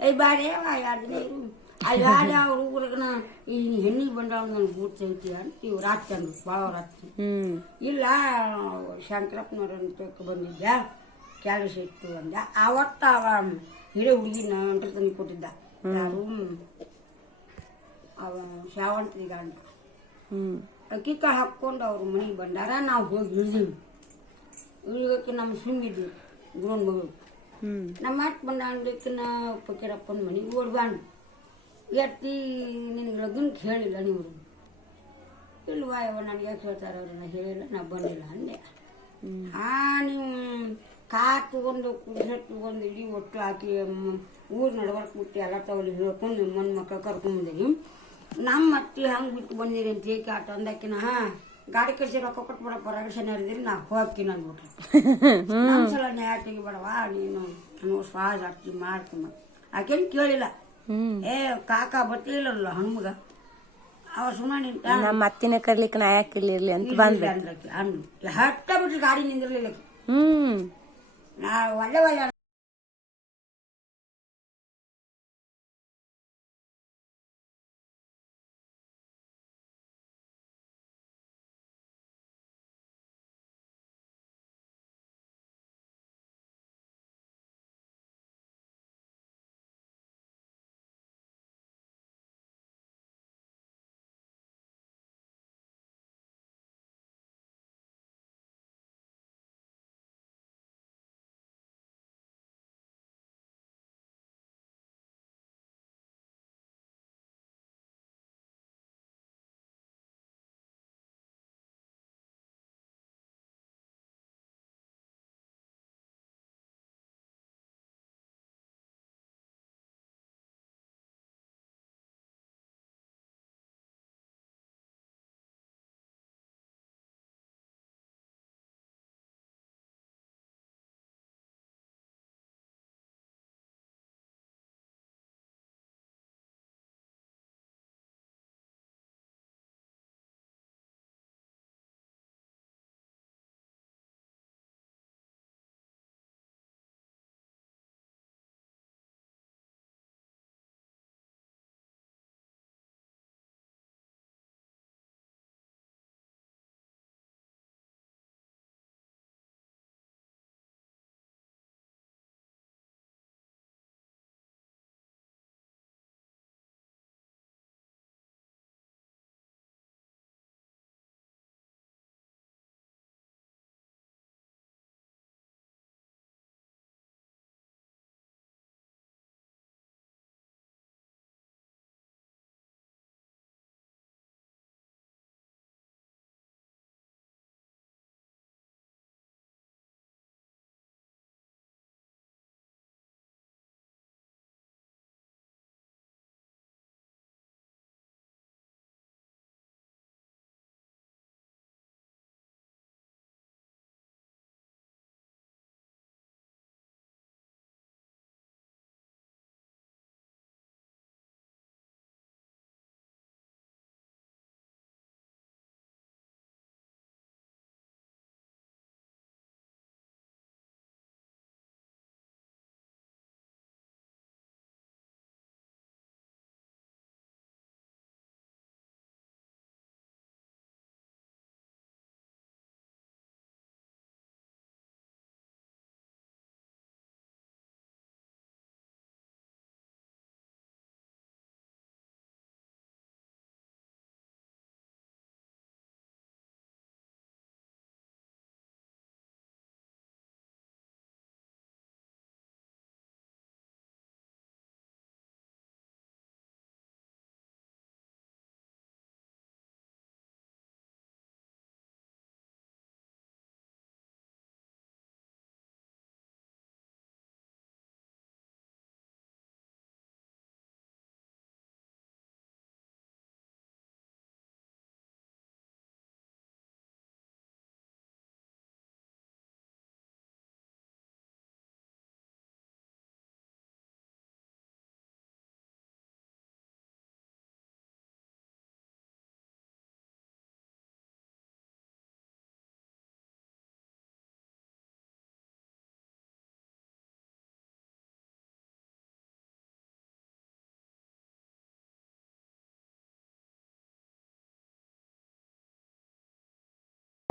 ಐ ಬಾರಿ 2 ದಿನ ಇರು ಅಲ್ಲಿ ಹಾಡಿ ಅವ್ರ ಊರಿಗನ ಈ ಹೆಣ್ಣಿಗೆ ಬಂದಾಳ ನನ್ಗೆ ಬೂಡ್ತೈತಿ ಅಂತ ಇವ್ರು ರಾತ್ರಿ ಭಾಳ ರಾತ್ರಿ ಇಲ್ಲ ಶಂಕರಪ್ಪನವ್ರನ್ನ ಬಂದಿದ್ದ ಕೆಲಸ ಇತ್ತು ಅಂದ ಅವತ್ತ ಅವ ಹಿರೇ ಹುಡುಗಿನ ಅಂಟ್ರ ತಂದು ಕೊಟ್ಟಿದ್ದ ಯಾರು ಅವ ಶಾವಂತ್ರಿಗ ಅಂತ ಅಕ್ಕಿಕ ಹಾಕ್ಕೊಂಡು ಅವ್ರ ಮನೆಗೆ ಬಂದಾರ ನಾವು ಹೋಗಿ ಇಳಿದೀವಿ ಇಳಿದಕ್ಕೆ ನಮ್ಮ ಸುಮ್ಮಿದ್ವಿ ಗೋನ್ ಮಗಳು ನಮ್ಮ ಮಾತು ಬಂದ ಅಂದಕ್ಕಿನ ಫಕೀರಪ್ಪನ ಮನೆಗೆ ಓಡ್ಬಾಂಡು ಎತ್ತಿ ನಿನಗೆ ಲಗ್ನಕ್ಕೆ ಹೇಳಿಲ್ಲ ನೀವು ಇಲ್ವಾ ಯಾವ ನನಗೆ ಯಾಕೆ ಹೇಳ್ತಾರೆ ಅವ್ರನ್ನ ಹೇಳಿಲ್ಲ ನಾ ಬಂದಿಲ್ಲ ಅಂದೆ ನೀವು ಕಾರ್ ತಗೊಂಡು ಕುದುರೆ ತಗೊಂಡು ಇಡೀ ಒಟ್ಟು ಹಾಕಿ ಊರು ನಡ್ಬರ್ಕ್ ಬಿಟ್ಟು ಎಲ್ಲ ತಗೊಳ್ಳಿ ಹೇಳ್ಕೊಂಡು ಮನ್ ಮಕ್ಕಳು ಕರ್ಕೊಂಡ್ಬಂದಿರಿ ನಮ್ಮ ಅತ್ತಿ ಹಂಗೆ ಬಿಟ್ಟು ಬಂದಿರಿ ಅಂತ ಏಕೆ ಆಟ ಅಂದಕ್ಕಿನ ಗಾಡಿ ಕಳಿಸಿ ರೊಕ್ಕ ಕೊಟ್ಬಿಡಪ್ಪ ರಗಸನ ಹರಿದಿರಿ ನಾ ಹೋಗ್ತೀನಿ ಅಂದ್ಬಿಟ್ರು ನಮ್ಮ ಸಲ ನ್ಯಾಯ ತೆಗಿಬೇಡವಾ ನೀನು ಅನ್ನೋ ಶ್ವಾಸ ಅತ್ತಿ ಮಾಡ್ಕೊಂಬ ಆಕೇನು ಕೇಳಿಲ್ಲ ಏ ಕಾಕ ಬರ್ತಿಲ್ಲಲ್ಲ ಹಣ್ಮಗ ಅವ ಸುಮ್ಮನೆ ನಿಂತ ನಮ್ಮ ಅತ್ತಿನ ಕರ್ಲಿಕ್ಕೆ ನಾ ಯಾಕೆ ಇರ್ಲಿ ಅಂತ ಬಂದ್ರಿ ಅಂದ್ಲು ಹಟ್ಟ ಬಿಟ್ರೆ ಗಾಡಿ ನಿಂದಿರ್ಲಿಲ್ಲ ನಾ ಒಳ್ಳೆ ಒಳ್ಳೆ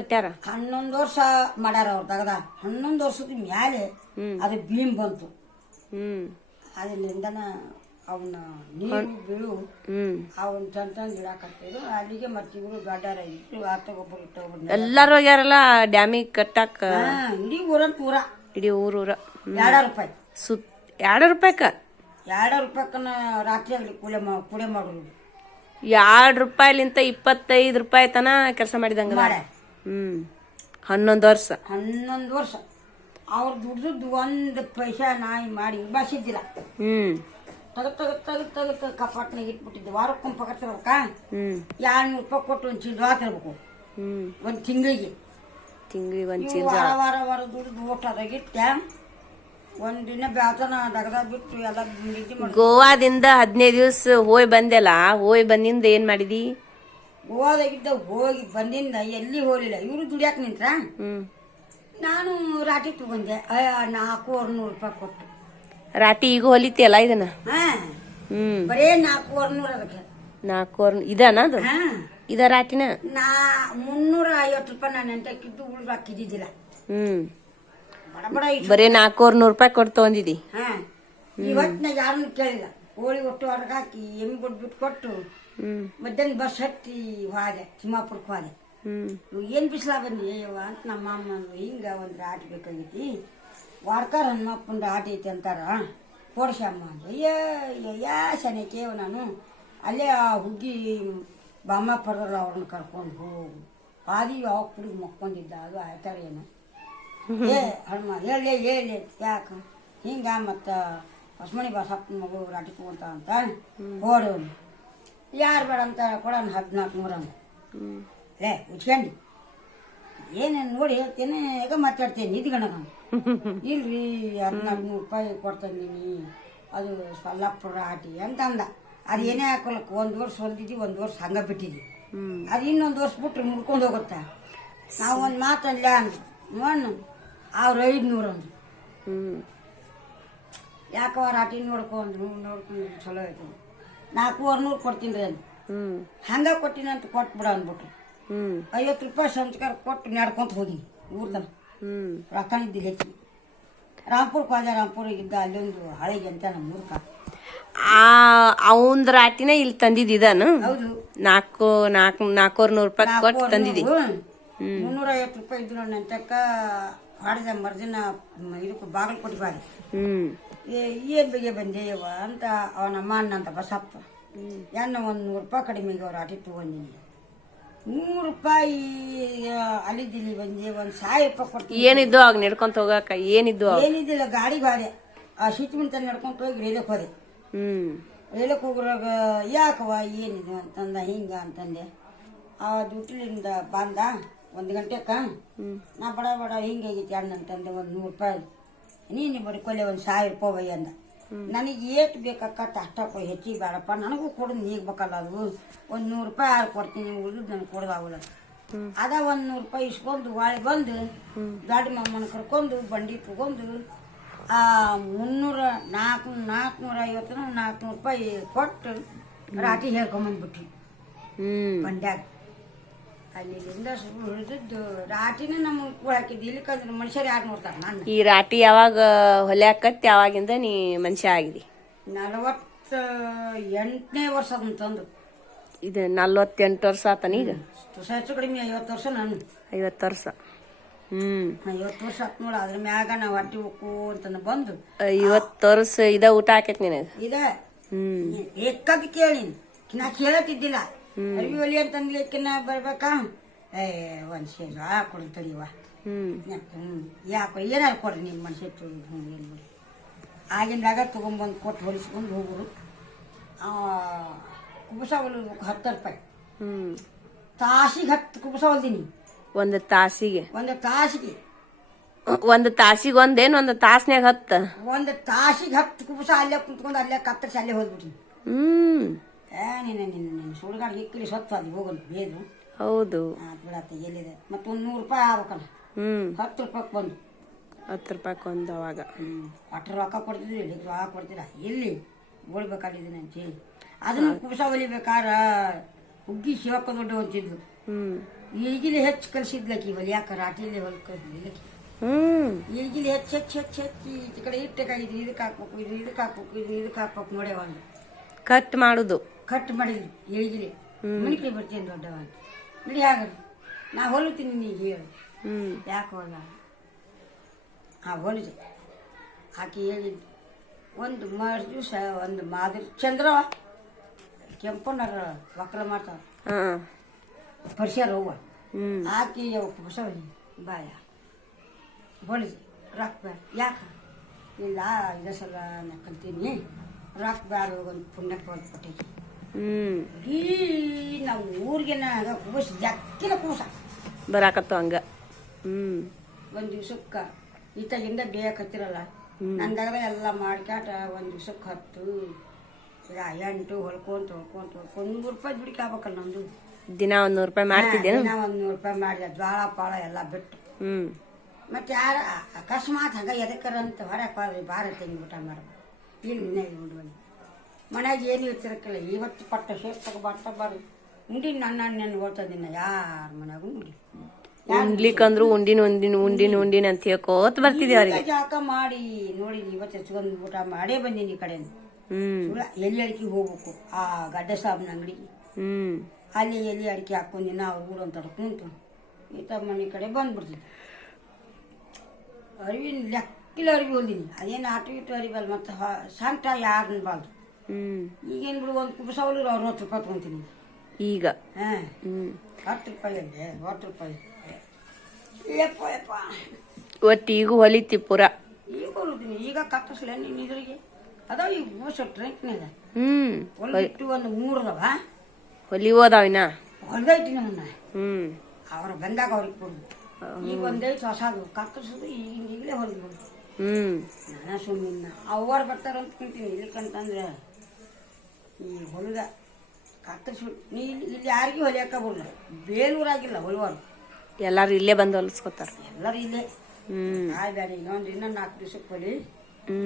ಕಟ್ಯಾರ? 11 ವರ್ಷ ಮಾಡ್ಯಾರ ಅವ್ರ ತಗದ. 11 ವರ್ಷದ ಮ್ಯಾಲೆ ಅದು ಭೀಮ್ ಬಂತು. ಅದರಿಂದನ ಅವನ್ನ ನೀರು ಬೀಳು ಅವನ್ ತಂದು ಗಿಡಾಕತ್ತಿದ್ರು. ಅಲ್ಲಿಗೆ ಮತ್ತೆ ಇವರು ಗಡ್ಡಾರ ಇಟ್ಟು ಆತಗೊಬ್ಬರು ಇಟ್ಟೊಬ್ಬರು ಎಲ್ಲಾರು ಹೋಗ್ಯಾರಲ್ಲ ಡ್ಯಾಮಿಗೆ ಕಟ್ಟಾಕ. ಇಡೀ ಊರಂತ ಊರ, ಇಡೀ ಊರ 2 ರೂಪಾಯಿ ಸುತ್ 2 ರೂಪಾಯಿಕ 2 ರೂಪಾಯಿಕನ ರಾತ್ರಿ ಆಗ್ಲಿ ಕುಳೆ ಮಾಡೋದು. 2 ರೂಪಾಯಿಲಿಂತ 25 ರೂಪಾಯಿ ತನ ಕೆಲಸ ಮಾಡಿದಂಗ. 11 ವರ್ಷ 11 ವರ್ಷ ಅವ್ರು ದುಡ್ದು 1 ಪೈಸಾ ನಾಯಿ ಮಾಡಿ ಬಾಸಿದ್ದಿಲ್ಲ. ತಗದ್ ಕಪಾಟ್ನಾಗ ಇಟ್ಬಿಟ್ಟಿದ್ದೆ. ವಾರಕ್ಕೊಂದು ಪಗಾರ ತರ್ಬೇಕ. 200 ರೂಪಾಯಿ ಕೊಟ್ಟು ಒಂದು ಚೀಲ ಜೋಳ ತರ್ಬೇಕು ಒಂದು ತಿಂಗಳಿಗೆ. ಒಂದ್ ಚೀಲ ವಾರ ದುಡ್ದು ಊಟದಾಗಿಟ್ಟ ಒಂದಿನ ಬ್ಯಾತನ ದಗದ ಬಿಟ್ಟು ಎಲ್ಲ ನಿದ್ದೆ ಮಾಡಿ. ಗೋವಾದಿಂದ 15 ದಿವಸ ಹೋಗಿ ಬಂದೆಲ್ಲ. ಹೋಗಿ ಬಂದಿಂದ ಏನ್ ಮಾಡಿದಿ? ಗೋವಾದಾಗಿದ್ದ ಹೋಗಿ ಬಂದಿಂದ ಎಲ್ಲಿ ಹೋಗ್ಲಿಲ್ಲ. ಇವರು ದುಡಿಯಾಕ ನಿಂತ್ರ ನಾನು ರಾಟಿ ತಗೊಂಡೆ. 400 ರೂಪಾಯಿ ಕೊಟ್ಟು ರಾಟಿ ಈಗ ಹೊಲಿತಿಯಲ್ಲ ಇದನ್ನ? ಬರೇ 400 ಅದಕ್ಕೆ 400 ಇದನ ಅದು? ಇದ ರಾಟಿನ 350 ರೂಪಾಯಿ ನಾನು ಎಂಟಕ್ಕಿದ್ದು ಉಳ್ದು ಹಾಕಿದ್ದಿಲ್ಲ. ಬಡ ಬರೇ 400 ರೂಪಾಯಿ ಕೊಟ್ಟು ತಗೊಂಡಿದಿ? ಇವತ್ತಿನಾಗ ಯಾರನ್ನು ಕೇಳಿಲ್ಲ. ಹೋಳಿ ಒಟ್ಟು ಹೊರಗೆ ಹಾಕಿ ಎಮ್ಮೆ ಬಿಟ್ಟು ಕೊಟ್ಟು ಮಧ್ಯಾಹ್ನ ಬಸ್ ಹತ್ತಿ ಹೋದೆ, ತಿಮ್ಮಾಪುರಕ್ಕೆ ಹೋದೆ. ಏನ್ ಬಿಸಿಲ ಬಂದಿ ಅಯ್ಯವ್ವ ಅಂತ ನಮ್ಮ ಅಮ್ಮ ಅಂದ್ರು. ಹಿಂಗ ಒಂದು ರಾಟಿ ಬೇಕಾಗೈತಿ, ವಾಡ್ಕಾರ ಹನುಮಪ್ಪನ ರಾಟಿ ಐತಿ ಅಂತಾರ, ಕೊಡ್ಸಮ್ಮ ಅಂದ್ರು. ಅಯ್ಯ ಶನಿಕೇವ ನಾನು ಅಲ್ಲೇ ಆ ಹುಗ್ಗಿ ಬಾಮಪ್ಪರಲ್ಲ ಅವ್ರನ್ನ ಕರ್ಕೊಂಡು ಹೋಗು. ಆದಿ ಯಾವ ಕುಡಿದು ಮಕ್ಕೊಂಡಿದ್ದ, ಅದು ಆಯ್ತಾರ ಏನು ಹನುಮ ಹೇಳಿ ಯಾಕೆ ಹಿಂಗ ಮತ್ತು ಹೊಸಮಣಿ ಬಸಪ್ಪನ ಮಗು ರಾಟಿ ತಗೊಂತ ಅಂತ ಕೊಡು. ಯಾರು ಬೇಡ ಅಂತ ಕೊಡೋಣ 1400 ಅಂದ. ಲೇ ಉಚ್ಕಂಡು ಏನೇನು ನೋಡಿ ಹೇಳ್ತೇನೆ, ಈಗ ಮಾತಾಡ್ತೇನೆ ನಿದ್ಗಣಗ. ಇಲ್ರಿ 1400 ರೂಪಾಯಿ ಕೊಡ್ತಾನೆ ಅದು ಸೊಲ್ಲಾಪುರ ರಾಟಿ ಅಂತ ಅಂದ. ಅದು ಏನೇ ಹಾಕೊಳಕ್ಕೆ 1 ವರ್ಷ ಹೊಲ್ದಿದ್ದಿ, 1 ವರ್ಷ ಹಂಗ ಬಿಟ್ಟಿದ್ದಿ. ಅದು ಇನ್ನೊಂದು ವರ್ಷ ಬಿಟ್ರೆ ಮುಡ್ಕೊಂಡು ಹೋಗುತ್ತಾ. ನಾವು ಒಂದು ಮಾತಲ್ಲ ಅಂದ್ರು ನೋಡು, ಅವ್ರು 500 ಅಂದ್ರು. ಯಾಕವ ರಾಟಿ ನೋಡ್ಕೊಂಡು ಚಲೋ ಆಯ್ತು. 400 ಕೊಡ್ತೀನಿ ರೀ ಅಂದ್. ಹಂಗ ಕೊಟ್ಟಿನಿ ಅಂತ ಕೊಟ್ಬಿಡ ಅಂದ್ಬಿಟ್ರು. 50 ರೂಪಾಯಿ ಸಂಸ್ಕಾರ ಕೊಟ್ಟು ನಡ್ಕೊಂತ ಹೋಗಿ ಊರ್ದನ ರೊಕ್ಕನಿದ್ದಿಲ್ಲ ಹೆಚ್ಚಿ. ರಾಂಪುರಕ್ಕೆ ಹೋದ. ರಾಂಪುರಿಗಿದ್ದ ಅಲ್ಲೊಂದು ಹಳೆಗೆ ಅಂತ ನಮ್ಮ ಮೂರ್ಖ ಅವಂದ್ ರಾಟಿನ ಇಲ್ಲಿ ತಂದಿದ್ದಾನು. ಹೌದು, 400 ರೂಪಾಯಿ ಕೊಟ್ಟು ತಂದಿದ್ದಿ. 350 ರೂಪಾಯಿ ಇದ್ರು ನಂತಕ್ಕ ಹೊಡೆದ ಮರ್ದಿನ ಇದಕ್ಕೆ ಬಾಗಲಕೋಟೆ ಬಾರಿ. ಏನ್ ಬಗ್ಗೆ ಬಂದೇವ ಅಂತ ಅವನಮ್ಮ ಅನ್ನಂತ ಬಸಪ್ಪ ಯಾನ 100 ರೂಪಾಯಿ ಕಡಿಮೆಗೆ ಅವ್ರು ರಾಟಿ ತಗೊಂಡಿನಿ. 100 ರೂಪಾಯಿ ಅಲ್ಲಿದ್ದಿಲ್ಲಿ ಬಂದೆ. 1000 ರೂಪಾಯಿ ಕೊಡ್ತೀನಿ. ಏನಿದ್ದು ಆಗ ನಡ್ಕೊಂತ ಹೋಗಾಕ? ಏನಿದ್ದಿಲ್ಲ, ಗಾಡಿ ಬಾದೆ. ಆ ಸಿಟ್ಟು ನಡ್ಕೊಂತ ಹೋಗಿ ರೇಲಕ್ಕೆ ಹೋದೆ. ರೇಲಕ್ಕೆ ಹೋಗುವಾಗ ಯಾಕವ ಏನಿದು ಅಂತಂದ. ಹಿಂಗ ಅಂತಂದೆ. ಆ ದುಡ್ಲಿಂದ ಬಂದ 1 ಗಂಟೆಕ ನಾ ಬಡ ಹಿಂಗಾಗೈತಿ ಅಣ್ಣ ಅಂತಂದೆ. 100 ರೂಪಾಯಿ ನೀನು ಬಡ್ಕೊಲೆ 1000 ರೂಪಾಯಿ ಬೈ ಅಂದ. ನನಗೆ ಏಟ್ ಬೇಕಾಕತ್ತ ಅಷ್ಟಪ್ಪ, ಹೆಚ್ಚಿಗೆ ಬೇಡಪ್ಪ, ನನಗೂ ಕೊಡು, ನೀಗ್ ಬೇಕಲ್ಲ. ಅದು 100 ರೂಪಾಯಿ ಯಾರು ಕೊಡ್ತೀನಿ, ಉಳಿದು ನನಗೆ ಕೊಡೋದಾಗಲ್ಲ. ಅದ 100 ರೂಪಾಯಿ ಇಸ್ಕೊಂಡು ವಾಳೆ ಬಂದು ಗಾಡಿ ಮಮ್ಮನ ಕರ್ಕೊಂಡು ಬಂಡಿ ತಗೊಂಡು 450 400 ರೂಪಾಯಿ ಕೊಟ್ಟು ರಾಟಿ ಹೇಳ್ಕೊಂಬಂದ್ಬಿಟ್ರಿ ಬಂಡ್ಯಾಗ. ಅಲ್ಲಿಂದ ಹಿಡಿದದ್ದು ರಾಟಿನ ನಮ್ಗೆ ಕೂಡ ಹಾಕಿದ್ದು. ಇಲ್ಲಿಕಂದ್ರೆ ಮನುಷ್ಯರು ಯಾರು ನೋಡ್ತಾರೆ? ನಾನು ಈ ರಾಟಿ ಯಾವಾಗ ಹೊಲ್ಯಾಕತ್ತಿ ಯಾವಾಗಿಂದ ನೀ ಮನುಷ್ಯ ಆಗಿದಿ? 48ನೇ ವರ್ಷ ಅಂತಂದು. ಇದು 48 ವರ್ಷ ಆತನ ಈಗ? ಹೆಚ್ಚು ಕಡಿಮೆ 50 ವರ್ಷ. ನಾನು 50 ವರ್ಷ. 50 ವರ್ಷ ಆತ್ ನೋಡ. ಅದ್ರ ಮ್ಯಾಗ ನಾವು ಹೊಟ್ಟಿ ಹೋಗು ಅಂತ ಬಂದು 50 ವರ್ಷ ಇದ ಊಟ ಹಾಕೈತಿ ನಿನಗೆ? ಇದೆ ಬೇಕಾದ ಕೇಳಿ. ನಾ ಕೇಳತ್ತಿದ್ದಿಲ್ಲ. ಅರ್ವಿ ಒಲಿ ಅಂತಂದ್ಲಿಕ್ಕಿನ ಬರ್ಬೇಕಾ? ಒಂದ್ ಸೇರು ಕೊಡ್ತಡಿವ. ಯಾಕೋ ಏನಾರು ಕೊಡ್ರಿ ನಿಮ್ಮ ಮನುಷ್ಯ. ಆಗಿಂದಾಗ ತಗೊಂಬಂದು ಕೊಟ್ಟು ಹೊಲಿಸ್ಕೊಂಡು ಹೋಗೋರು. ಕುಬಸ ಹೊಲಿಬೇಕು 10 ರೂಪಾಯಿ. ತಾಸಿಗೆ 10 ಕುಬಸ ಹೊಲ್ದೀನಿ. ಒಂದು ತಾಸಿಗೆ? ಒಂದು ತಾಸಿಗೆ ಒಂದೇನು? ಒಂದು ತಾಸ್ನ್ಯಾಗ 10? ಒಂದು ತಾಸಿಗೆ 10 ಕುಬಸ ಅಲ್ಲೇ ಕುಂತ್ಕೊಂಡು ಅಲ್ಲೇ ಕತ್ತರಿಸಿ ಅಲ್ಲೇ ಹೋಗ್ಬಿಟ್ಟಿ. ನಿನ್ನ ಸುಡುಗಾಡ ಹಿಕ್ಕಲಿ ಸತ್ತು ಅದು ಹೋಗಲ್ಲ ಬೇದು. ಹೌದು ಬಿಡತ್ತ ಎಲ್ಲಿದೆ. ಮತ್ತೆ 100 ರೂಪಾಯಿ ಆಗ್ಬೇಕಲ್ಲ. 10 ರೂಪಾಯಿಗೆ ಬಂದು 10 ರೂಪಾಯಿ ಒಂದು. ಅವಾಗ ಅಟ್ರ ರೊಕ್ಕ ಕೊಡ್ತಿದ್ರಿ, ಇಲ್ಲಿ ರೊಕ್ಕ ಕೊಡ್ತೀರ ಎಲ್ಲಿ ಓಡ್ಬೇಕಾಗಿದ್ದೀನಿ ಅಂತೇಳಿ. ಅದನ್ನು ಕುಬಸ ಹೊಲಿಬೇಕಾರ ಹುಗ್ಗಿ ಶಿವಕ್ಕ ದೊಡ್ಡ ಅಂತಿದ್ವು. ಈಗಿಲಿ ಹೆಚ್ಚು ಕಲಿಸಿದ್ಲಕ್ಕಿ ಹೊಲಿಯಾಕ ರಾಟಿಲಿ ಹೊಲ್ ಕಲಿಸ್ಲಿಲ್ಲಕ್ಕಿ ಈಗಿಲಿ ಹೆಚ್ಚು ಹೆಚ್ಚು ಹೆಚ್ಚು ಹೆಚ್ಚು ಈ ಕಡೆ ಇಟ್ಟಕ್ಕಾಗಿದ್ದು ಇದಕ್ಕೆ ಹಾಕ್ಬೇಕು ಇದಕ್ಕೆ ಹಾಕ್ಬೇಕು ಇದಕ್ಕೆ ಹಾಕ್ಬೇಕು ನೋಡೇ ಒಂದು ಕಟ್ ಮಾಡುದು ಕಟ್ ಮಾಡಿದ್ವಿ ಈಗಿಲಿ ಮನಿಕಡೆ ಬರ್ತೀನಿ ದೊಡ್ಡವ ಅಂತ ನಡಿ ಆಗ ನಾ ಹೊಲಿತೀನಿ ನೀ ಹೇಳು ಯಾಕೆ ಹೊಲ ಹೊಲಿದೆ ಆಕೆ ಹೇಳಿದ್ದು ಒಂದು ಮರು ದಿವಸ ಒಂದು ಮಾದರಿ ಚಂದ್ರವ ಕೆಂಪಣ್ಣರ ಒಕ್ಕಲ ಮಾಡ್ತಾವ ಪರಿಸರ ಹೋಗುವ ಆಕಿ ಹೊಸವನಿ ಬಾಯ ಹೊಲಿದೆ ರಾಕ್ ಬ್ಯಾಡ ಯಾಕೆ ಇಲ್ಲ ಇದೇ ಸಲ ನಾ ಕಲ್ತೀನಿ ರಾಕ್ ಬ್ಯಾಡ ಹೋಗೊಂದು ಪುಣ್ಯಕ್ಕೆ ಹೊಲ್ಪಟ್ಟೈತಿ ಈ ನಾವು ಊರಿಗೆ ಕೂಸ ಜಕ್ಕಿನ ಕೂಸ ಬರಾಕತ್ತು ಹಂಗ ಒಂದು ದಿವ್ಸಕ್ಕೆ ಈತಾಗಿಂದ ಬೇಕತ್ತಿರಲ್ಲ ನಂದಾಗ ಎಲ್ಲ ಮಾಡ್ಕ್ಯಾಟ ಒಂದು ದಿವ್ಸಕ್ಕೆ 10 8 ಹೊಲ್ಕೊಂತ ₹100 ದುಡಿಕೆ ಆಗ್ಬೇಕಲ್ಲ ನಮ್ದು ದಿನ ₹100 ಮಾಡ್ತಿದ್ದೆ ದಿನ ₹100 ಮಾಡಿದೆ ಜ್ವಾಳ ಪಾಳ ಎಲ್ಲ ಬಿಟ್ಟು ಮತ್ತೆ ಯಾರ ಅಕಸ್ಮಾತ್ ಹಂಗ ಎದಕ್ಕರಂತ ಹೊರಗೆ ಬಾರ ತೆಂಗಿ ಊಟ ಮಾಡ್ಬೇಕು ಇಲ್ಲಿ ಉಂಡು ಮನ್ಯಾಗ ಏನು ಇರ್ತಿರಕ್ಕಿಲ್ಲ ಇವತ್ತು ಪಟ್ಟ ಸೇರ್ತಾಗ ಬಟ್ಟ ಬಾರ್ದು ಉಂಡಿ ನನ್ನ ಓದ್ತದಿನ ಯಾರ ಮನ್ಯಾಗೂ ಉಂಡಿ ಉಂಡ್ಲಿಕ್ಕಂದ್ರು ಉಂಡಿನ ಅಂತ ಹೇಳ್ಕೋತ ಬರ್ತಿದ್ದೆ ಅವ್ರಿಗೆ ಜಾಕ ಮಾಡಿ ನೋಡಿ ಇವತ್ತು ಹೆಚ್ಚುಗೊಂದು ಊಟ ಮಾಡೇ ಬಂದೀನಿ ಈ ಕಡೆ ಎಲ್ಲಿ ಅಡಿಕೆ ಹೋಗ್ಬೇಕು ಆ ಗಡ್ಡೆ ಸಾಬನ ಅಂಗಡಿಗೆ ಅಲ್ಲಿ ಎಲ್ಲಿ ಅಡಿಕೆ ಹಾಕೊಂಡಿನ ಅವ್ರ ಊರು ಅಂತ ಕುಂತು ಈತ ಮನೆ ಕಡೆ ಬಂದ್ಬಿಡ್ತಿದ್ದೆ ಅರಿವಿನ ಲೆಕ್ಕಿಲ್ಲ ಅರಿವಿ ಹೊಲ್ದೀನಿ ಅದೇನು ಆಟೋ ಇಟ್ಟು ಅರಿವಲ್ಲ ಮತ್ತೆ ಸಂಟ ಯಾರನ್ನ ಬಾಳ್ದು ಈಗೇನು ಬಿಡು ಒಂದು ಕುಬಸವಳು ₹60 ತೊಗೊಂತೀನಿ ಈಗ ₹10 ಅಲ್ಲೇ ₹10 ಯಪ್ಪ ಯಪ್ಪ ಒಟ್ಟು ಈಗ ಹೊಲಿತಿ ಪುರ ಈಗ ಹೊಲಿತೀನಿ ಈಗ ಕತ್ತರಿಸ್ಲ ನೀನು ಇದ್ರಿಗೆ ಅದಾವ ಈಗ ಮೂಸ ಟ್ರಂಕ್ನಾಗ ಹೊಲಿಟ್ಟು ಒಂದು 3 ಅದಾವ ಹೊಲಿಯೋದಾವಿನ ಹೊಲ್ದೈತಿ ನಮ್ಮನ್ನ ಅವ್ರು ಬಂದಾಗ ಅವ್ರಿಗೆ ಕೊಡ್ದು ಈಗ ಒಂದೈದು ಹೊಸದು ಕತ್ತರಿಸೋದು ಈಗಲೇ ಹೊಲಿದ್ಬಿಡು ನಾನು ಸುಮ್ಮನೆ ಅವ್ರು ಬರ್ತಾರ ಅಂತ ಕುಂತೀನಿ ಇಲ್ಲಿಕಂತಂದ್ರೆ ಈ ಹೊಲದ ಕತ್ತರಿಸ್ಬಿಟ್ಟು ನೀ ಇಲ್ಲಿ ಯಾರಿಗೂ ಹೊಲಿಯಕ್ಕ ಬರಲ್ಲ ಬೇಲೂರಾಗಿಲ್ಲ ಹೊಲುವರು ಎಲ್ಲಾರು ಇಲ್ಲೇ ಬಂದು ಹೊಲಿಸ್ಕೊತಾರ ಎಲ್ಲರೂ ಇಲ್ಲೇ ಬೇಡ ಇನ್ನೊಂದು 4 ದಿವ್ಸಕ್ಕೆ ಹೊಲಿ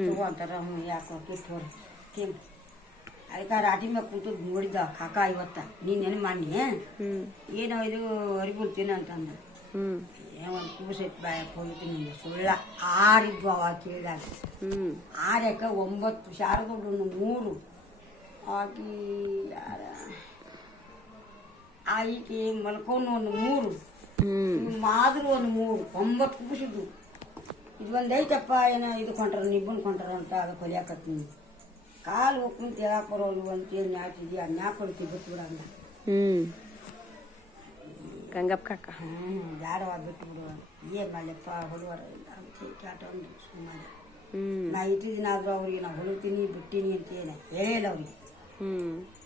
ತಗೋಂತಾರ ಯಾಕೋ ಕಿತ್ತೋರಿ ತಿನ್ ಅದಕ್ಕೆ ರಾಟಿ ಮ್ಯಾಗ ಕುಂತು ನೋಡಿದ್ದ ಕಾಕ ಇವತ್ತ ನೀನೇನು ಮಾಡಿ ಏನೋ ಇದು ಅರಿಬಿಡ್ತೀನಿ ಅಂತಂದ ಒಂದು ಕೂಸೈತಿ ಬಾಯಕ್ಕೆ ಹೋಗ್ತೀನಿ ಸುಳ್ಳ 6 ಇದ್ವು ಅವಾಗ ಕೇಳಿದಾಗ 6 ಯಾಕೆ 9 ಶಾರದೊಡ್ಡು 3 ಆಕಿ ಯಾರ ಆಕೆ ಮಲ್ಕೊಂಡು ಒಂದು 3 ಮಾದ್ರು ಒಂದು 3 9 ಕೂಸಿದ್ವು ಇದು ಒಂದು ಐತಪ್ಪ ಏನೋ ಇದು ಕೊಂಟ್ರ ನಿಬ್ಬನ್ ಕೊಂಟ್ರ ಅಂತ ಅದಕ್ಕೆ ಹೊಲಿಯಾಕತ್ತೀನಿ ಕಾಲು ಹೋಗ್ಕೊಂತ ಹೇಳಕ್ಕೆ ಬರೋಲ್ವು ಅಂತೇಳಿ ನ್ಯಾಟಿದ್ವಿ ಅದು ನ್ಯಾಕ್ ಹೊಡಿತೀವಿ ಬಿಟ್ಟು ಬಿಡಂಗ ಗಂಗಪ್ಪ ಕಾಕ ಬ್ಯಾಡವ ಬಿಟ್ಟು ಬಿಡುವ ಏನು ಮಾಡಲಪ್ಪ ಹೊಲುವರ ಇಲ್ಲ ಅಂತ ಕ್ಯಾಟ ಒಂದು ಸುಮ್ಮನೆ ನಾ ಇಟ್ಟು ದಿನ ಆದರೂ ಅವ್ರಿಗೆ ನಾ ಹೊಲಿತೀನಿ ಬಿಟ್ಟಿನಿ ಅಂತ ಏನ ಹೇಳಿಲ್ಲ ಅವ್ರಿಗೆ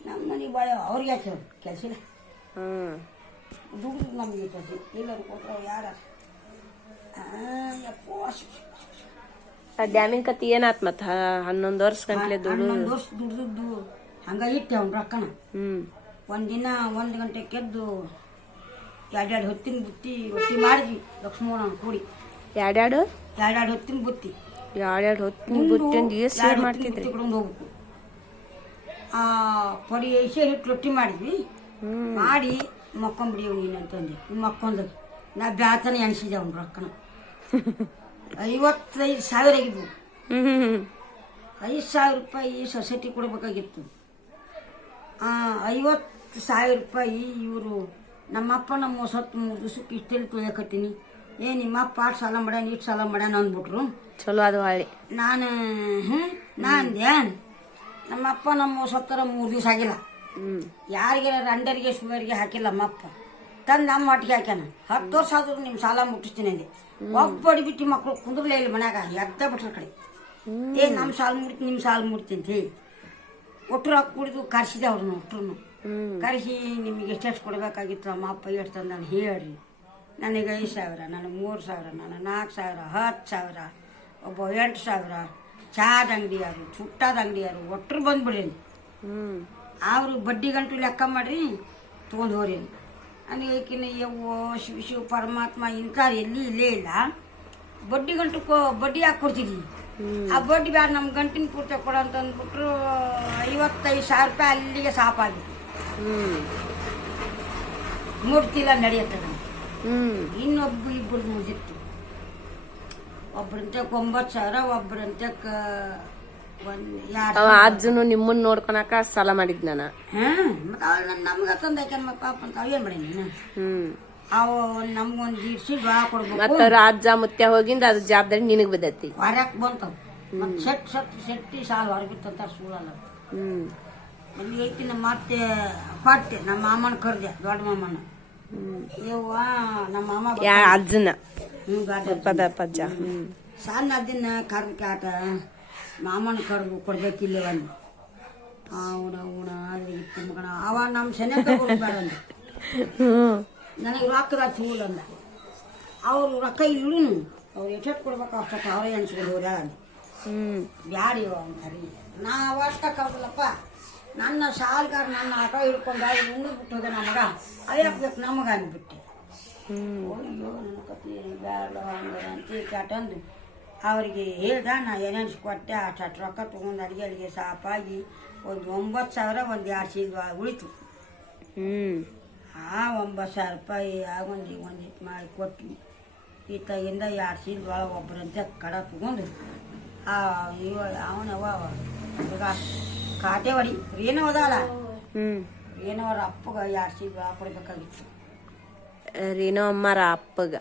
ನಮ್ಮ ಮನೆಗೆ ಬಾಳ ಅವ್ರಿಗೆ ಯಾಕೆ ಹೇಳಿ ಕೆಲಸ ಇಲ್ಲ ದುಡ್ಡು ನಮಗೆ ಇರ್ತದೆ ಎಲ್ಲರೂ ಕೊಟ್ಟರು ಯಾರ ಡ್ಯಾಮಿನ ಕತಿ ಏನಾತ್ ಮತ್ತ 11 ವರ್ಷ ಗಂಟ್ಲೆ ದುಡ್ಡು 11 ವರ್ಷ ದುಡ್ದು ಹಂಗ ಇಟ್ಟೆ ಅವ್ನ ರೊಕ್ಕನ ಒಂದಿನ 1 ಗಂಟೆಗೆ ಎದ್ದು 2 ಹೊತ್ತಿನ ಬುತ್ತಿ ರೊಟ್ಟಿ ಮಾಡಿದ್ವಿ ಲಕ್ಷ್ಮಣ ಕೂಡಿ 2 ಹೊತ್ತಿನ ಬುತ್ತಿ 2 ಹೊತ್ತಿನ ಬುತ್ತಿ ಎಷ್ಟು ಮಾಡ್ತಿದ್ರಿ ಹೋಗ್ಬೇಕು ಆ ಪಡಿ ಐಸೆ ಹಿಟ್ಟು ರೊಟ್ಟಿ ಮಾಡಿದ್ವಿ ಮಾಡಿ ಮಕ್ಕೊಂಬಿಡಿಯವ್ ನೀನು ಅಂತಂದೆ ಮಕ್ಕೊಂದ ನಾ ಬ್ಯಾತನ ಎಣಿಸಿದೆ ಅವ್ನ ರೊಕ್ಕನ 55,000 ಆಗಿದ್ವು ₹5,000 ಸೊಸೈಟಿ ಕೊಡ್ಬೇಕಾಗಿತ್ತು ₹50,000 ಇವರು ನಮ್ಮಪ್ಪ ನಮ್ಮ 33 ದಿವ್ಸಕ್ಕೆ ಇಷ್ಟೆಲ್ಲಿ ತುಳಿಯಕತ್ತೀನಿ ನಿಮ್ಮಪ್ಪ ಆಟ ಸಾಲ ಮಾಡ್ಯಾನ ಇಷ್ಟು ಸಾಲ ಮಾಡ್ಯಾನ ಅಂದ್ಬಿಟ್ರು ಚಲೋ ಅದು ಹಳ್ಳಿ ನಾನು ನಾ ಅಂದೆ ನಮ್ಮಪ್ಪ ನಮ್ಮ 3 ದಿವಸ ಆಗಿಲ್ಲ ಯಾರಿಗೆ ರಂಡರಿಗೆ ಶುಗರ್ಗೆ ಹಾಕಿಲ್ಲ ನಮ್ಮಪ್ಪ ತಂದು ನಮ್ಮ ಒಟ್ಟಿಗೆ ಹಾಕ್ಯಾನ 10 ವರ್ಷ ಆದ್ರೂ ನಿಮ್ಮ ಸಾಲ ಮುಟ್ಟಿಸ್ತೀನಿ ಅಂದೆ ಒಬ್ಬಡಿ ಬಿಟ್ಟು ಮಕ್ಕಳು ಕುಂದ್ರಲೇ ಇಲ್ಲ ಮನ್ಯಾಗ ಎದ್ದ ಬಿಟ್ರ ಕಡೆ ನಮ್ಮ ಸಾಲ ಮುಡ್ತೀನಿ ನಿಮ್ಮ ಸಾಲ ಮುಡ್ತೀನಿ ಅಂತ ಹೇಳಿ ಒಟ್ಟರು ಹಾಕಿ ಕುಡಿದು ಕರ್ಸಿದೆ ಅವ್ರನ್ನ ಒಟ್ಟರು ಕರೆಸಿ ನಿಮಗೆ ಎಷ್ಟೆಷ್ಟು ಕೊಡಬೇಕಾಗಿತ್ತು ನಮ್ಮ ಅಪ್ಪ ಎಷ್ಟು ತಂದು ನಾನು ಹೇಳ್ರಿ ನನಗೆ 5,000 ನನಗೆ 3,000 ನನಗೆ 4,000 10,000 ಒಬ್ಬ 8,000 ಚಾದ ಅಂಗಡಿ ಯಾರು ಚುಟ್ಟಾದ ಅಂಗಡಿ ಯಾರು ಒಟ್ಟರು ಬಂದ್ಬಿಡ್ರಿ ಅವರು ಬಡ್ಡಿ ಗಂಟು ಲೆಕ್ಕ ಮಾಡ್ರಿ ತೊಗೊಂಡು ಹೋರಿ ನನಗೇಕಿನ ಯವ್ವೋ ಶಿವ ಪರಮಾತ್ಮ ಇಂಕಾರ ಎಲ್ಲಿ ಇಲ್ಲೇ ಇಲ್ಲ ಬಡ್ಡಿ ಗಂಟು ಬಡ್ಡಿ ಹಾಕಿ ಕೊಡ್ತಿದ್ವಿ ಆ ಬಡ್ಡಿ ಬ್ಯಾಡ ನಮ್ಮ ಗಂಟಿನ ಪೂರ್ತಿ ಕೊಡ ಅಂತ ಅಂದ್ಬಿಟ್ರು ₹55,000 ಅಲ್ಲಿಗೆ ಸಾಪಾಗಿತ್ತು ಮುಡ್ತಿಲ್ಲ ನಡೆಯುತ್ತೆ ಹ್ಮ್ ಇನ್ನೊಬ್ರು ಇಬ್ಬರು ಮುಗಿತ್ತು. ಒಬ್ರಂತಕ್ಕೆ 9,000, ಒಬ್ರಂತಕ್ಕೆ ಅವ ಅಜ್ಜನು ನಿಮ್ಮನ್ನ ನೋಡ್ಕೊಳಕ ಸಾಲ ಮಾಡಿದ್ನಾನ. ಮತ್ತೆ ಅವಳು ನಮ್ಗೆ ತಂದಾಕ್ಯಾನ ಮತ್ತ ಪಾಪ ಅಂತ ಅವೇನ್ ಮಾಡಿ ನೀನು. ಅವು ನಮ್ಗೊಂದು ಇಡ್ಸಿ ಜ್ವಾಳ ಕೊಡ್ಬೇಕು. ಮತ್ತ ಅಜ್ಜ ಮುತ್ಯ ಹೋಗಿಂದ ಅದ್ರ ಜವಾಬ್ದಾರಿ ನಿನಗ್ ಬಿದ್ದೈತಿ. ಹೊರಕ್ ಬಂತವ್ ಮತ್ತೆ ಸೆಟ್ಟಿ ಸಾಲ ಹೊರಗಿತ್ತಂತ ಸುಳ್ಳಲ್ಲ. ಅಲ್ಲಿ ಐತಿ ನಮ್ಮ ಮತ್ತೆ ಕೊಟ್ಟೆ ನಮ್ಮ ಮಾಮನ ಕರ್ದೆ, ದೊಡ್ಡ ಮಾಮನ. ಯವ್ವ ನಮ್ಮ ಮಾಮ ಅಜ್ಜನ ಪಜ್ಜ ಸಣ್ಣ ಅದನ್ನ ಕರ್ದ ಆಟ ಮಾಮನ ಕರ್ದು ಕೊಡ್ಬೇಕಿಲ್ಲ ಒಂದು ಅವನ ಇತ್ತು ಮಗಣ. ಅವ ನಮ್ಮ ಸೆನೆಕ ಬೇಡ ಅಂದ, ನನಗೆ ರೊಕ್ಕದ ಚೂಲ್ ಅಂದ. ಅವ್ರು ರೊಕ್ಕ ಇಲ್ಲೂ ಅವ್ರು ಎಷ್ಟೊತ್ತು ಕೊಡ್ಬೇಕು ಅಷ್ಟಕ್ಕೆ ಅವರೇ ಎಣಿಸ್ಕೊಂಡು ಹೋಗ್ಯಾಳ ಅಂದ. ಬ್ಯಾಡಿ ಅಂತಾರೆ. ನಾ ಅವಷ್ಟ ಕಳ್ದಲ್ಲಪ್ಪ, ನನ್ನ ಸಾಲ್ಗಾರ ನನ್ನ ಆಟೋ ಹಿಡ್ಕೊಂಡ ಉಂಡು ಬಿಟ್ಟು ಹೋಗ ನಮಗ ಅಯ್ಯಬೇಕು ನಮಗ ಅಂದ್ಬಿಟ್ಟೆ. ಅಯ್ಯೋ ನನ್ನ ಕತಿ ಬ್ಯಾಡ ಹಂಗಾರ ಅಂತ ಕಾಟಂದು ಅವರಿಗೆ ಹೇಳ್ದ. ನಾ ಏನೆನ್ಸ್ಕೊಟ್ಟೆ ಅಷ್ಟು ರೊಕ್ಕ ತೊಗೊಂಡು ಅಡಿಗೆ ಸಾಪಾಗಿ ಒಂದು 9,000 ಒಂದು 2 ಚೀಲ ಉಳಿತು. ಆ 9,000 ರೂಪಾಯಿ ಒಂದಿಟ್ಟು ಮಾಡಿ ಕೊಟ್ಟು ಈತಾಗಿಂದ 2 ಚೀಲ ಒಬ್ಬರಂತೆ ಕಡ ತಗೊಂಡು ಅವನವ ಹುಡುಗ ಕಾಟೆ ಹೊಡಿ ಏನೋ ಹೋದಲ್ಲ ಏನೋ ಅವ್ರ ಅಪ್ಪಗ 2 ಚೀಲ ಕೊಡ್ಬೇಕಾಗಿತ್ತು. ರೇನೋ ಅಮ್ಮಾರ ಅಪ್ಪಗ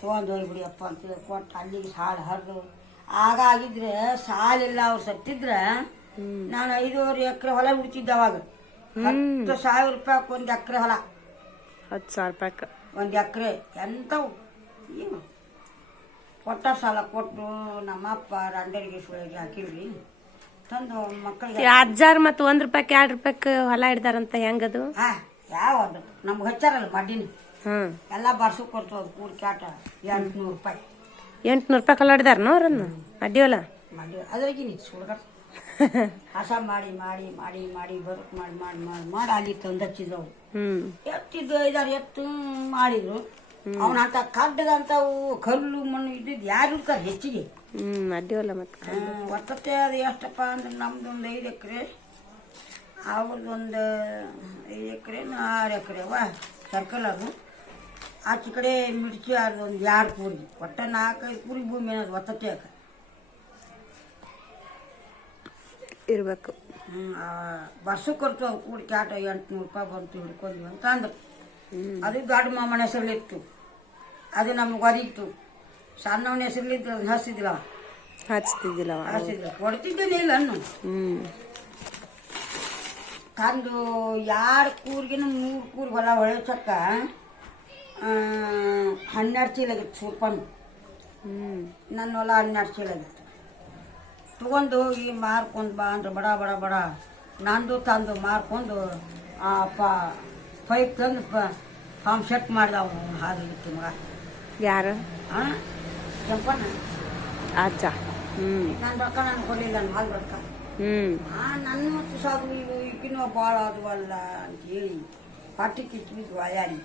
ತೊಗೊಂಡು ಹೋಗ್ಬಿಡಿ ಅಪ್ಪ ಅಂತ ಕೊಟ್ಟು ಅಲ್ಲಿಗೆ ಸಾಲ ಹರಿದು. ಆಗ ಆಗಿದ್ರೆ ಸಾಲಿಲ್ಲ ಅವ್ರು ಸತ್ತಿದ್ರೆ ನಾನು 5.5 ಎಕರೆ ಹೊಲ ಬಿಡ್ತಿದ್ದೆ ಅವಾಗ. 10,000 ರೂಪಾಯಿ ಒಂದು ಎಕರೆ ಹೊಲ. 10,000 ರೂಪಾಯಿ ಒಂದು ಎಕರೆ ಎಂಥವು ಏನು ಕೊಟ್ಟ ಸಾಲ ಕೊಟ್ಟು ನಮ್ಮಪ್ಪ ರಂಡರಿಗೆ ಸುಳಿಗೆ ಹಾಕಿಲ್ರಿ ತಂದು ಮಕ್ಕಳಿಗೆ. ಅಜ್ಜಾರ್ ಮತ್ತ 1 ರೂಪಾಯಿ 2 ರೂಪಾಯಿ ಹೊಲ ಹಿಡ್ದಾರಂತ ಹೆಂಗದು? ಯಾವ ನಮ್ಗೆ ಹಚ್ಚಾರಲ್ಲ ಮಡ್ಡಿನ ಎಲ್ಲ ಬರ್ಸು ಕೊಡ್ತೋದು ಕೂಡಿ ಕ್ಯಾಟ 800 ರೂಪಾಯಿ. 800 ರೂಪಾಯಿ ಹೊಲ ಹಿಡ್ದಾರ ಅವ್ರನ್ನ ಅಡ್ಡಿ ಹೊಲ ಮಾಡಿ ಅದ್ರಾಗಿನಿ ಸುಳ್ಗಾರ ಹಸ ಮಾಡಿ ಮಾಡಿ ಮಾಡಿ ಮಾಡಿ ಬದುಕು ಮಾಡಿ ಮಾಡಿ ಮಾಡಿ ಮಾಡಿ ಅಲ್ಲಿ ತಂದು ಹಚ್ಚಿದ್ರು. ಅವ್ರು ಎತ್ತಿದ್ದು 5-6 ಎತ್ತು ಮಾಡಿದ್ರು. ಅವನಂತ ಕಡ್ಡದಂತವು ಕಲ್ಲು ಮಣ್ಣು ಇದ್ದಿದ್ದು ಯಾರು ಇರ್ತಾರೆ ಹೆಚ್ಚಿಗೆ. ಅಡ್ಡಿ ಹೊಲ ಮತ್ತೆ ಒತ್ತತ್ತೆ ಅದು ಎಷ್ಟಪ್ಪ ಅಂದ್ರೆ ನಮ್ದೊಂದು 5 ಎಕರೆ, ಅವ್ರದ್ದೊಂದು 5 ಎಕರೆ 6 ಎಕರೆ ಅವ ಸರ್ಕಲ್. ಅದು ಆಚೆ ಕಡೆ ಮಿಡ್ಚಿ ಅದೊಂದು 2 ಕೂರಿ, ಒಟ್ಟ 4-5 ಕೂರಿ ಭೂಮಿ ಅನ್ನೋದು ಒತ್ತತ್ತೆ ಇರ್ಬೇಕು. ವರ್ಷಕ್ಕೆ ಕೊಡ್ತು ಅವ್ರು ಕೂಡಿ ಕ್ಯಾಟ 800 ರೂಪಾಯಿ ಬಂತು ಹಿಡ್ಕೊಂಡ್ವಿ ಅಂತ ಅಂದ್ರು. ಅದು ದೊಡ್ಡ ಮಾಮನ ಹೆಸರಲ್ಲಿತ್ತು, ಅದು ನಮ್ಗೆ ಒದಿತ್ತು. ಸಣ್ಣವನ ಹೆಸರಲ್ಲಿದ್ದು ಅದನ್ನ ಹಚ್ತಿದ್ದಿಲ್ಲ ಕೊಡ್ತಿದ್ದೇನೆ ಇಲ್ಲ ಅನ್ನು ತಂದು 2 ಕೂರ್ಗಿನ 3 ಕೂರ್ ಹೊಲ ಹೊಳೆಸಕ್ಕ 12 ಚೀಲ ಆಗಿತ್ತು. ಸೂಪನ್ ನನ್ನ ಹೊಲ 12 ಚೀಲ ಆಗಿತ್ತು. ತಗೊಂಡು ಈ ಮಾರ್ಕೊಂಡು ಬಾ ಅಂದ್ರೆ ಬಡ ಬಡ ಬಡ ನಂದು ತಂದು ಮಾರ್ಕೊಂಡು ಪೈಪ್ ತಂದು ಪಂಪ್ ಸೆಟ್ ಮಾಡ್ದ. ಅವನು ಹಾದಿತ್ತು ಮಗ. ಯಾರು? ಕೆಂಪಣ್ಣ ಅಜ್ಜ. ನನ್ನ ರೊಕ್ಕ ನಾನು ಕೊಡಲಿಲ್ಲ, ನನ್ನ ಹಾಲು ರೊಕ್ಕ. ನನ್ನ ಸಾಕು ಈಗಿನ ಭಾಳ ಅದುವಲ್ಲ ಅಂತೇಳಿ ಹೊಟ್ಟೆ ಕಿಚ್ಚಿದ್ದು ಒಳ್ಯಾಡಿ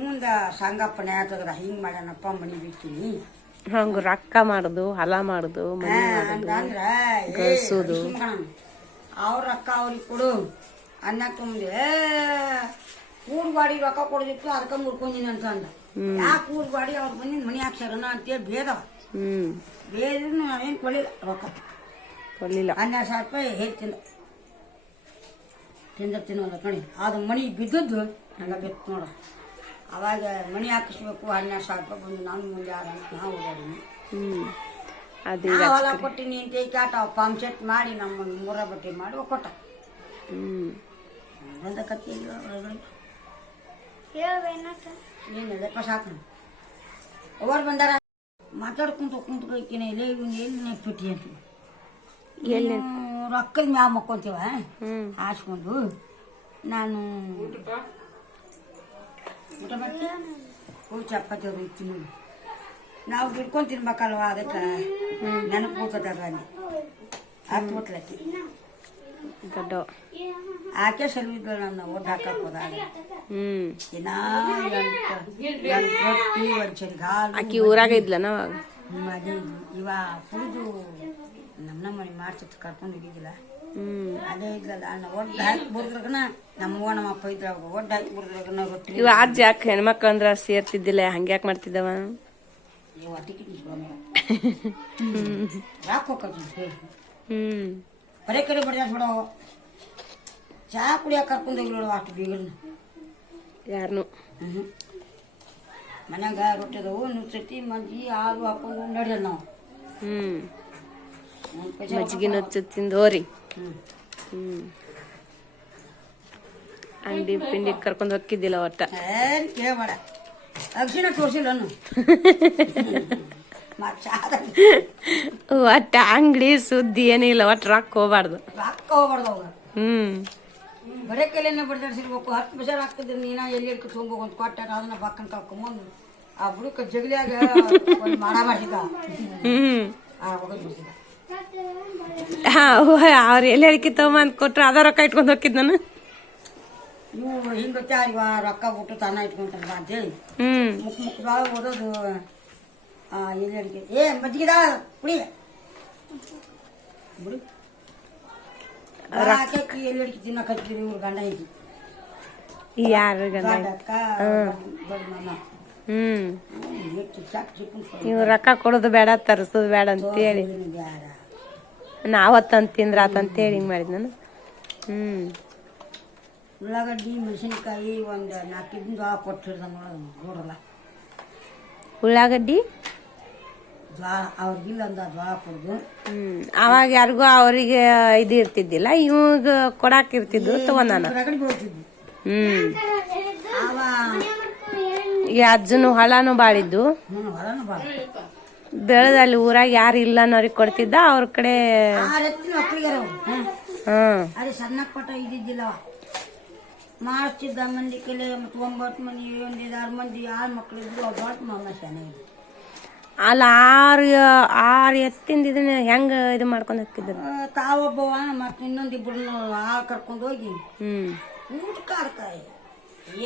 ಮುಂದೆ ಸಂಗಪ್ಪನ ಯಾತದ್ರ ಹಿಂಗೆ ಮಾಡ್ಯಾನಪ್ಪ ಮನೆ ಬಿಡ್ತೀನಿ ಹಂಗ ರೊಕ್ಕ ಮಾಡುದು ಹೊಲ ಮಾಡುದು ಅಂದ್ರೆ ಅವ್ರ ರೊಕ್ಕ ಅವ್ರಿಗೆ ಕೊಡು ಅನ್ನ ತುಂಬಿದೆ. ಊರ್ ಗಾಡಿ ರೊಕ್ಕ ಕೊಡದಿತ್ತು ಅದಕ್ಕೆ ಮುರ್ಕೊಂಡಿನಿ ಅಂತ ಅಂದ. ಯಾಕೆ ಊರ್ ಗಾಡಿ ಅವ್ರ ಬಂದಿನ ಮನೆ ಹಾಕ್ಸಾರನ ಅಂತೇಳಿ ಬೇದವ. ಬೇದ್ರು ನಾನೇನು ಕೊಡಲಿಲ್ಲ, ರೊಕ್ಕ ಕೊಡಲಿಲ್ಲ. 12,000 ರೂಪಾಯಿ ಹೇಳಿ ತಿನ್ನೋದ ಕಣಿ. ಅದು ಮಣಿ ಬಿದ್ದದ್ದು ಹಂಗ ಬಿತ್ತು ನೋಡ. ಅವಾಗ ಮಣಿ ಹಾಕಿಸ್ಬೇಕು 12,000 ರೂಪಾಯಿ ಬಂದು ನಾನು ಮುಂದೆ ಯಾರು ಅಂತ ನಾವು ಓಡಾಡಿನಿ. ಹೊಲ ಕೊಟ್ಟಿನಿ ಅಂತ ಕ್ಯಾಟ ಪಂಪ್ ಸೆಟ್ ಮಾಡಿ ನಮ್ಮ 3 ಬಟ್ಟೆ ಮಾಡಿ ಕೊಟ್ಟ. ಬಂದ ಕತ್ತಿ ಏನಪ್ಪ ಸಾಕು. ಅವ್ರು ಬಂದಾರ ಮಾತಾಡ್ಕೊಂತ ಕುಂತ್ಕೊಳ್ತೀನಿ. ಎಲ್ಲಿ ಪುಟ್ಟಿ ಅಂತ ರೊಕ್ಕದ ಮ್ಯಾವ ಮಕ್ಕೊಂತೀವ ಹಾಸ್ಕೊಂಡು ನಾನು ಊಟ ಮಾಡಿ ಚಪಾತಿ ಅದು ಇತ್ತು. ನಾವು ದುಡ್ಕೊಂಡು ತಿನ್ಬೇಕಲ್ವ, ಅದಕ್ಕೆ ನೆನಪು ಕೂತದ ಅಲ್ಲಿ ಹತ್ತು ಹೊತ್ಲಕ್ಕಿ ದೊಡ್ಡ ಆಕೆ ಸಲ್ವಿದ್ಳು ನನ್ನ ಒಡ್ಡು ಹಾಕಕ್ಕೆ ಹೋದಾಗ. ದಿನಾ 8 ರೊಟ್ಟಿ 1 ಚರಿ ಹಾಲು. ಆಕಿ ಊರಾಗ ಇದ್ಲ ನಾವಾಗ ಇವ ಕುಡಿದು ನಮ್ಮ ಮನೆ ಮಾಡ್ತಿತ್ತು ಕರ್ಕೊಂಡು ಹೋಗಿದ್ದಿಲ್ಲ. ಅದೇ ಇದ್ಲಲ್ಲ ಅಣ್ಣ ಒಡ್ಡು ಹಾಕಿ ಬುರ್ದ್ರಗನ ನಮ್ಮವ್ವ ನಮ್ಮ ಅಪ್ಪ ಇದ್ರ ಒಡ್ಡು ಹಾಕಿ ಬುರ್ದ್ರಗನ ರೊಟ್ಟಿ ಇವ ಅಜ್ಜ ಯಾಕೆ ಹೆಣ್ಮಕ್ಳು ಅಂದ್ರ ಸೇರ್ತಿದ್ದಿಲ್ಲ ಹಂಗ್ಯಾಕ್ ಮಾಡ್ತಿದ್ದವ ಟಿಕೆಟ್ ಯಾಕೆ ಹೋಗ್ತಿ ಬರೇ ಕಡೆ ಬಡ್ದಾಸ್ ಬಿಡವ ಚಾ ಕುಡಿಯಾಕ ಕರ್ಕೊಂಡು ಹೋಗಿರೋಳು ಅಷ್ಟು ಬೀಗರನ್ನ ಯಾರನು ಮನ್ಯಾಗ ರೊಟ್ಟಿ ಅದಾವು ನುಚ್ಚಟ್ಟಿ ಮಂಜಿ ಹಾಲು ಹಾಕೊಂಡು ನಡೆಯಲ್ಲ ನಾವು ಮಜ್ಜಿಗೆ ನುಚ್ಚ ತಿಂದೋರಿ ಅಂಗಡಿ ಪಿಂಡಿ ಕರ್ಕೊಂಡ್ ಹೋಗಿದ್ದಿಲ್ಲ ಒಟ್ಟ ಏನ್ ಕೇಳಬೇಡ ಅಕ್ಷಿಣ ತೋರ್ಸಿಲ್ಲ ಒಟ್ಟ ಅಂಗಡಿ ಸುದ್ದಿ ಏನಿಲ್ಲ ಒಟ್ಟು ರೊಕ್ಕ ಹೋಗ್ಬಾರ್ದು ರೊಕ್ಕ ಹೋಗ್ಬಾರ್ದು ಅವಾಗ ಬರೇ ಕೈಲೇನೆ ಬಡ್ದಾಡ್ಸಿರ್ಬೇಕು 10 ಪೈಸೆ ಆಗ್ತದೆ ನೀನ ಎಲ್ಲಿ ಹಿಡ್ಕೊಂಡು ಹೋಗ್ಬೇಕು ಅಂತ ಕೊಟ್ಟಾರ ಅದನ್ನ ಬಾಕನ್ ಕಳ್ಕೊಂಬಂದು ಆ ಬುಡಕ ಜಗಲಿಯಾಗ ಒಂದು ಮಾಡ ಮಾಡಿದ ಹೋಗೋದು ಅವ್ರ ಎಲ್ಲಿ ಅಡಿಕೆ ತಗೊಂಬಂದ್ ಕೊಟ್ರು ಅದ ರೊಕ್ಕ ಇಟ್ಕೊಂಡ್ ಹೋಗಿದ್ ನಾನು ಇವು ಹಿಂಗ ಇವ ರೊಕ್ಕ ಬಿಟ್ಟು ತಾನ ಇಟ್ಕೊಂತಾರ ಅಂತೇಳಿ ಮುಖ ಓದೋದು ಎಲ್ಲಿ ಅಡಿಕೆ ಮಜ್ಜಿಗೆದ ಕುಡಿ ಬಿಡಿ ಹಾಕಿ ಎಲ್ಲಿ ಅಡಿಕೆ ತಿನ್ನಕ್ ಹಚ್ಚಿರಿ ಇವ್ರು ಗಂಡ ಐತಿ ಯಾರು ಅಕ್ಕ ಬಡ ಮನ ನೀವು ರೊಕ್ಕ ಕೊಡೋದು ಬೇಡ ತರಿಸೋದು ಬೇಡ ಅಂತೇಳಿ ನಾವತ್ತಂತ ತಿಂದ್ರ ಆತಂತೇಳಿ ಹಿಂಗ್ ಮಾಡಿದ್ ನಾನು ಉಳ್ಳಾಗಡ್ಡಿ ಮೆಣಸಿನ್ಕಾಯಿ ಒಂದು 4 ಜೋಳ ಕೊಟ್ಟಿರ್ದ ನೋಡಲ್ಲ ಉಳ್ಳಾಗಡ್ಡಿ ಜೋಳ ಅವ್ರಿಗಿಲ್ಲ ಅಂದ ಜೋಳ ಕೊಡುದು ಅವಾಗ ಯಾರಿಗೂ ಅವ್ರಿಗೆ ಇದು ಇರ್ತಿದ್ದಿಲ್ಲ ಇವಾಗ ಕೊಡಾಕ್ ಇರ್ತಿದ್ರು ತಗೊಂಡಾನ ರಗಡಿ ಬೀಳ್ತಿದ್ವಿ ಅವ ಈ ಅಜ್ಜನು ಹೊಲನು ಬಾಳಿದ್ದು ಹೊಲನು ಬಾಳ ಬೆಳೆದಲ್ಲಿ ಊರಾಗ ಯಾರು ಇಲ್ಲ ಅನ್ನೋರಿಗೆ ಕೊಡ್ತಿದ್ದ ಅವ್ರ ಕಡೆ ಮಕ್ಳಿಗೆ ಅದೇ ಸಣ್ಣ ಪಟ ಇದ್ದಿದ್ದಿಲ್ಲ ಮಾಡಿಸ್ತಿದ್ದ ಮಂದಿ ಕೆಲೆ ಮತ್ತು 9 ಮಂದಿ 6 ಮಂದಿ 6 ಮಕ್ಳಿದ್ರು ದೊಡ್ಡ ಮಾಮ ಚೆನ್ನಾಗಿದೆ ಅಲ್ಲ ಆರು ಎತ್ತಿಂದ ಇದನ್ನ ಹೆಂಗ ಇದು ಮಾಡ್ಕೊಂಡ್ ಹಾಕಿದ್ರು ತಾವೊಬ್ಬವ ಮತ್ತೆ ಇನ್ನೊಂದಿಬ್ರು ಹಾಲು ಕರ್ಕೊಂಡು ಹೋಗಿ ಊಟಕ್ಕೆ ಆಡ್ತಾರೆ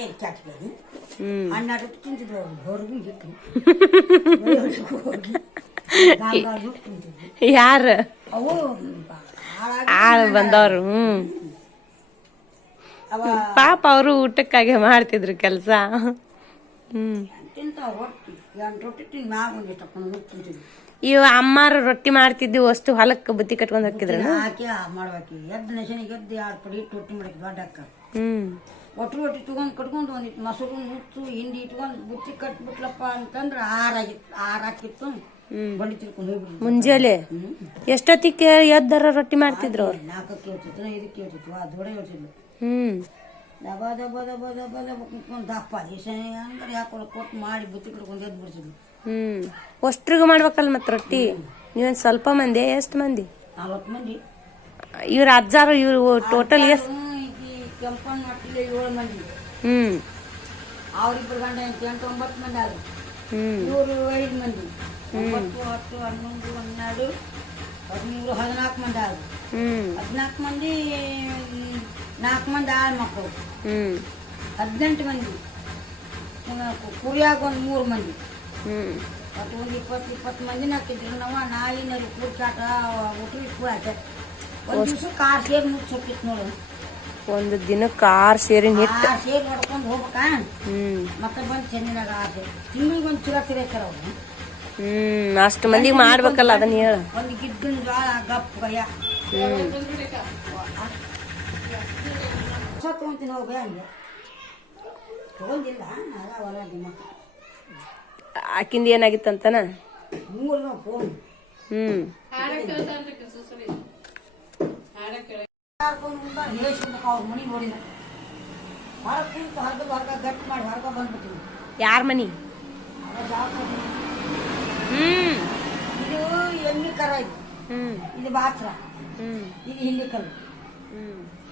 ಏನ್ ಚಾಟ್ಬೇಡಿ ಅಣ್ಣ ರೊಟ್ಟಿ ತಿಂತಿದ್ರು ಹೊರಗಿನ ಹಿಟ್ಟು ಯಾರು ಅವು ಆಳ್ ಬಂದವ್ರು ಪಾಪ ಅವರು ಊಟಕ್ಕಾಗೆ ಮಾಡ್ತಿದ್ರು ಕೆಲ್ಸ ತಿಂತಾವ ರೊಟ್ಟಿ 2 ರೊಟ್ಟಿ ತಿಂದು ಮ್ಯಾಗ ಒಂದು ತಕೊಂಡು ತಿಂತಿದ್ವಿ ಇವ ಅಮ್ಮಾರು ರೊಟ್ಟಿ ಮಾಡ್ತಿದ್ವಿ ಅಷ್ಟು ಹೊಲಕ್ಕೆ ಬುತ್ತಿ ಕಟ್ಕೊಂಡ್ ಹಾಕಿದ್ರು ಹಾಕಿ ಮಾಡ್ಬೇಕಿ ಎದ್ದು ನೆಶನಿಗೆ ಎದ್ದು 2 ಪಡಿ ಇಟ್ಟು ರೊಟ್ಟಿ ಮಾಡಕ್ಕೆ ದೊಡ್ಡ ಅಕ್ಕ ಒಟ್ಟು ರೊಟ್ಟಿ ತಗೊಂಡ್ ಕಟ್ಕೊಂಡು ಒಂದಿಟ್ಟು ಮೊಸರು ಮುಚ್ಚು ಹಿಂಡಿ ಇಟ್ಕೊಂಡು ಬುತ್ತಿ ಕಟ್ಬಿಟ್ಲಪ್ಪ ಅಂತಂದ್ರೆ ಆರಾಕಿತ್ತು ಬಂಡಿ ತಿಳ್ಕೊಂಡು ಹೋಗ್ಬಿಡ್ತು ಮುಂಜಾನೆ ಎಷ್ಟೊತ್ತಿಗೆ ಎದ್ದರ ರೊಟ್ಟಿ ಮಾಡ್ತಿದ್ರು ಅವ್ರು 4ಕ್ಕೆ ಹೇಳ್ತಿತ್ತು 5ಕ್ಕೆ ಹೇಳ್ತಿತ್ತು ದೊಡ್ಡ ಹೇಳ್ತಿದ್ಲು ದಬ ದಬ ದಬ ದಬ ದಬ ಕುತ್ಕೊಂಡು ದಪ್ಪ ಅಂಗಡಿ ಹಾಕೊಂಡು ಕೊಟ್ಟು ಮಾಡಿ ಬುತ್ತಿ ಕಟ್ಕೊಂಡು ಎದ್ದು ಬಿಡ್ತಿದ್ಲು ಅಷ್ಟ್ರಿಗೂ ಮಾಡ್ಬೇಕಲ್ಲ ಮತ್ ರೊಟ್ಟಿ ನೀವೇನ್ ಸ್ವಲ್ಪ ಮಂದಿ ಎಷ್ಟು ಮಂದಿ 40 ಮಂದಿ ಇವ್ರ ಅಜ್ಜಾರು ಇವ್ರು ಟೋಟಲ್ ಎಷ್ಟು ಕೆಂಪನ್ ಮಟ್ಟಿಗೆ 7 ಮಂದಿ ಅವ್ರಿಬ್ರು ಗಂಡ 8 9 ಮಂದಿ ಆದ್ರು ಇವರು 5 ಮಂದಿ 9 10 11 12 13 14 ಮಂದಿ ಆದ್ರು 14 ಮಂದಿ 4 ಮಂದಿ 6 ಮಕ್ಕಳು 18 ಮಂದಿ ಕುರಿಯಾಗ ಒಂದು 3 ಮಂದಿ ಒಂದು 20 ಮಂದಿನ ಹಾಕಿದ್ರು ನಾವು ನಾಯಿ ನರಿ ಕೂರ್ಚಾಟ ಊಟ ಕೂಡಾಟ ಒಂದು ದಿವ್ಸಕ್ಕೆ 6 ಸೇರಿ ಮುಚ್ಚೋಕಿತ್ತು ನೋಡು ಒಂದು ದಿನಕ್ಕೆ 6 ಸೇರಿ ಹಿಟ್ಟು ಸೇರಿ ನೋಡ್ಕೊಂಡು ಹೋಗ್ಬೇಕಾ ಮತ್ತೆ ಬಂದು ಚೆನ್ನಿನಾಗ 6 ಸೇರಿ ತಿಂಗಳಿಗೆ ಒಂದು ಚೂರ ತಿರ್ಗಾರ ಅವ್ರು ಅಷ್ಟು ಮಂದಿಗೆ ಮಾಡ್ಬೇಕಲ್ಲ ಅದನ್ನ ಹೇಳ ಒಂದು ಗಿಡ್ಡಿನ ಜೋಳ ಗಪ್ ಗಯ್ಯ ತಗೊಂತೀನಿ ಹೋಗ ಹಂಗೆ ತಗೊಂಡಿಲ್ಲ ಅದ ಹೊಲ ದಿಮ್ಮಕ್ಕ ಆಕಿಂದ ಏನಾಗಿತ್ತಂತನ 3 ಫೋನ್ ಅವ್ರ ಮನಿ ನೋಡಿದ ಹೊರಗೆ ಕುಂತು ಹೊರಗ ಗಟ್ಟಿ ಮಾಡಿ ಹೊರಗ ಬಂದ್ಬಿಟ್ಟಿವಿ ಯಾರ ಮನಿ ಇದು ಎಮ್ಮಿ ಕರ ಇದು ಇದು ಬಾತ್ರ ಇದು ಹಿಂಡಿ ಕಲ್ಲು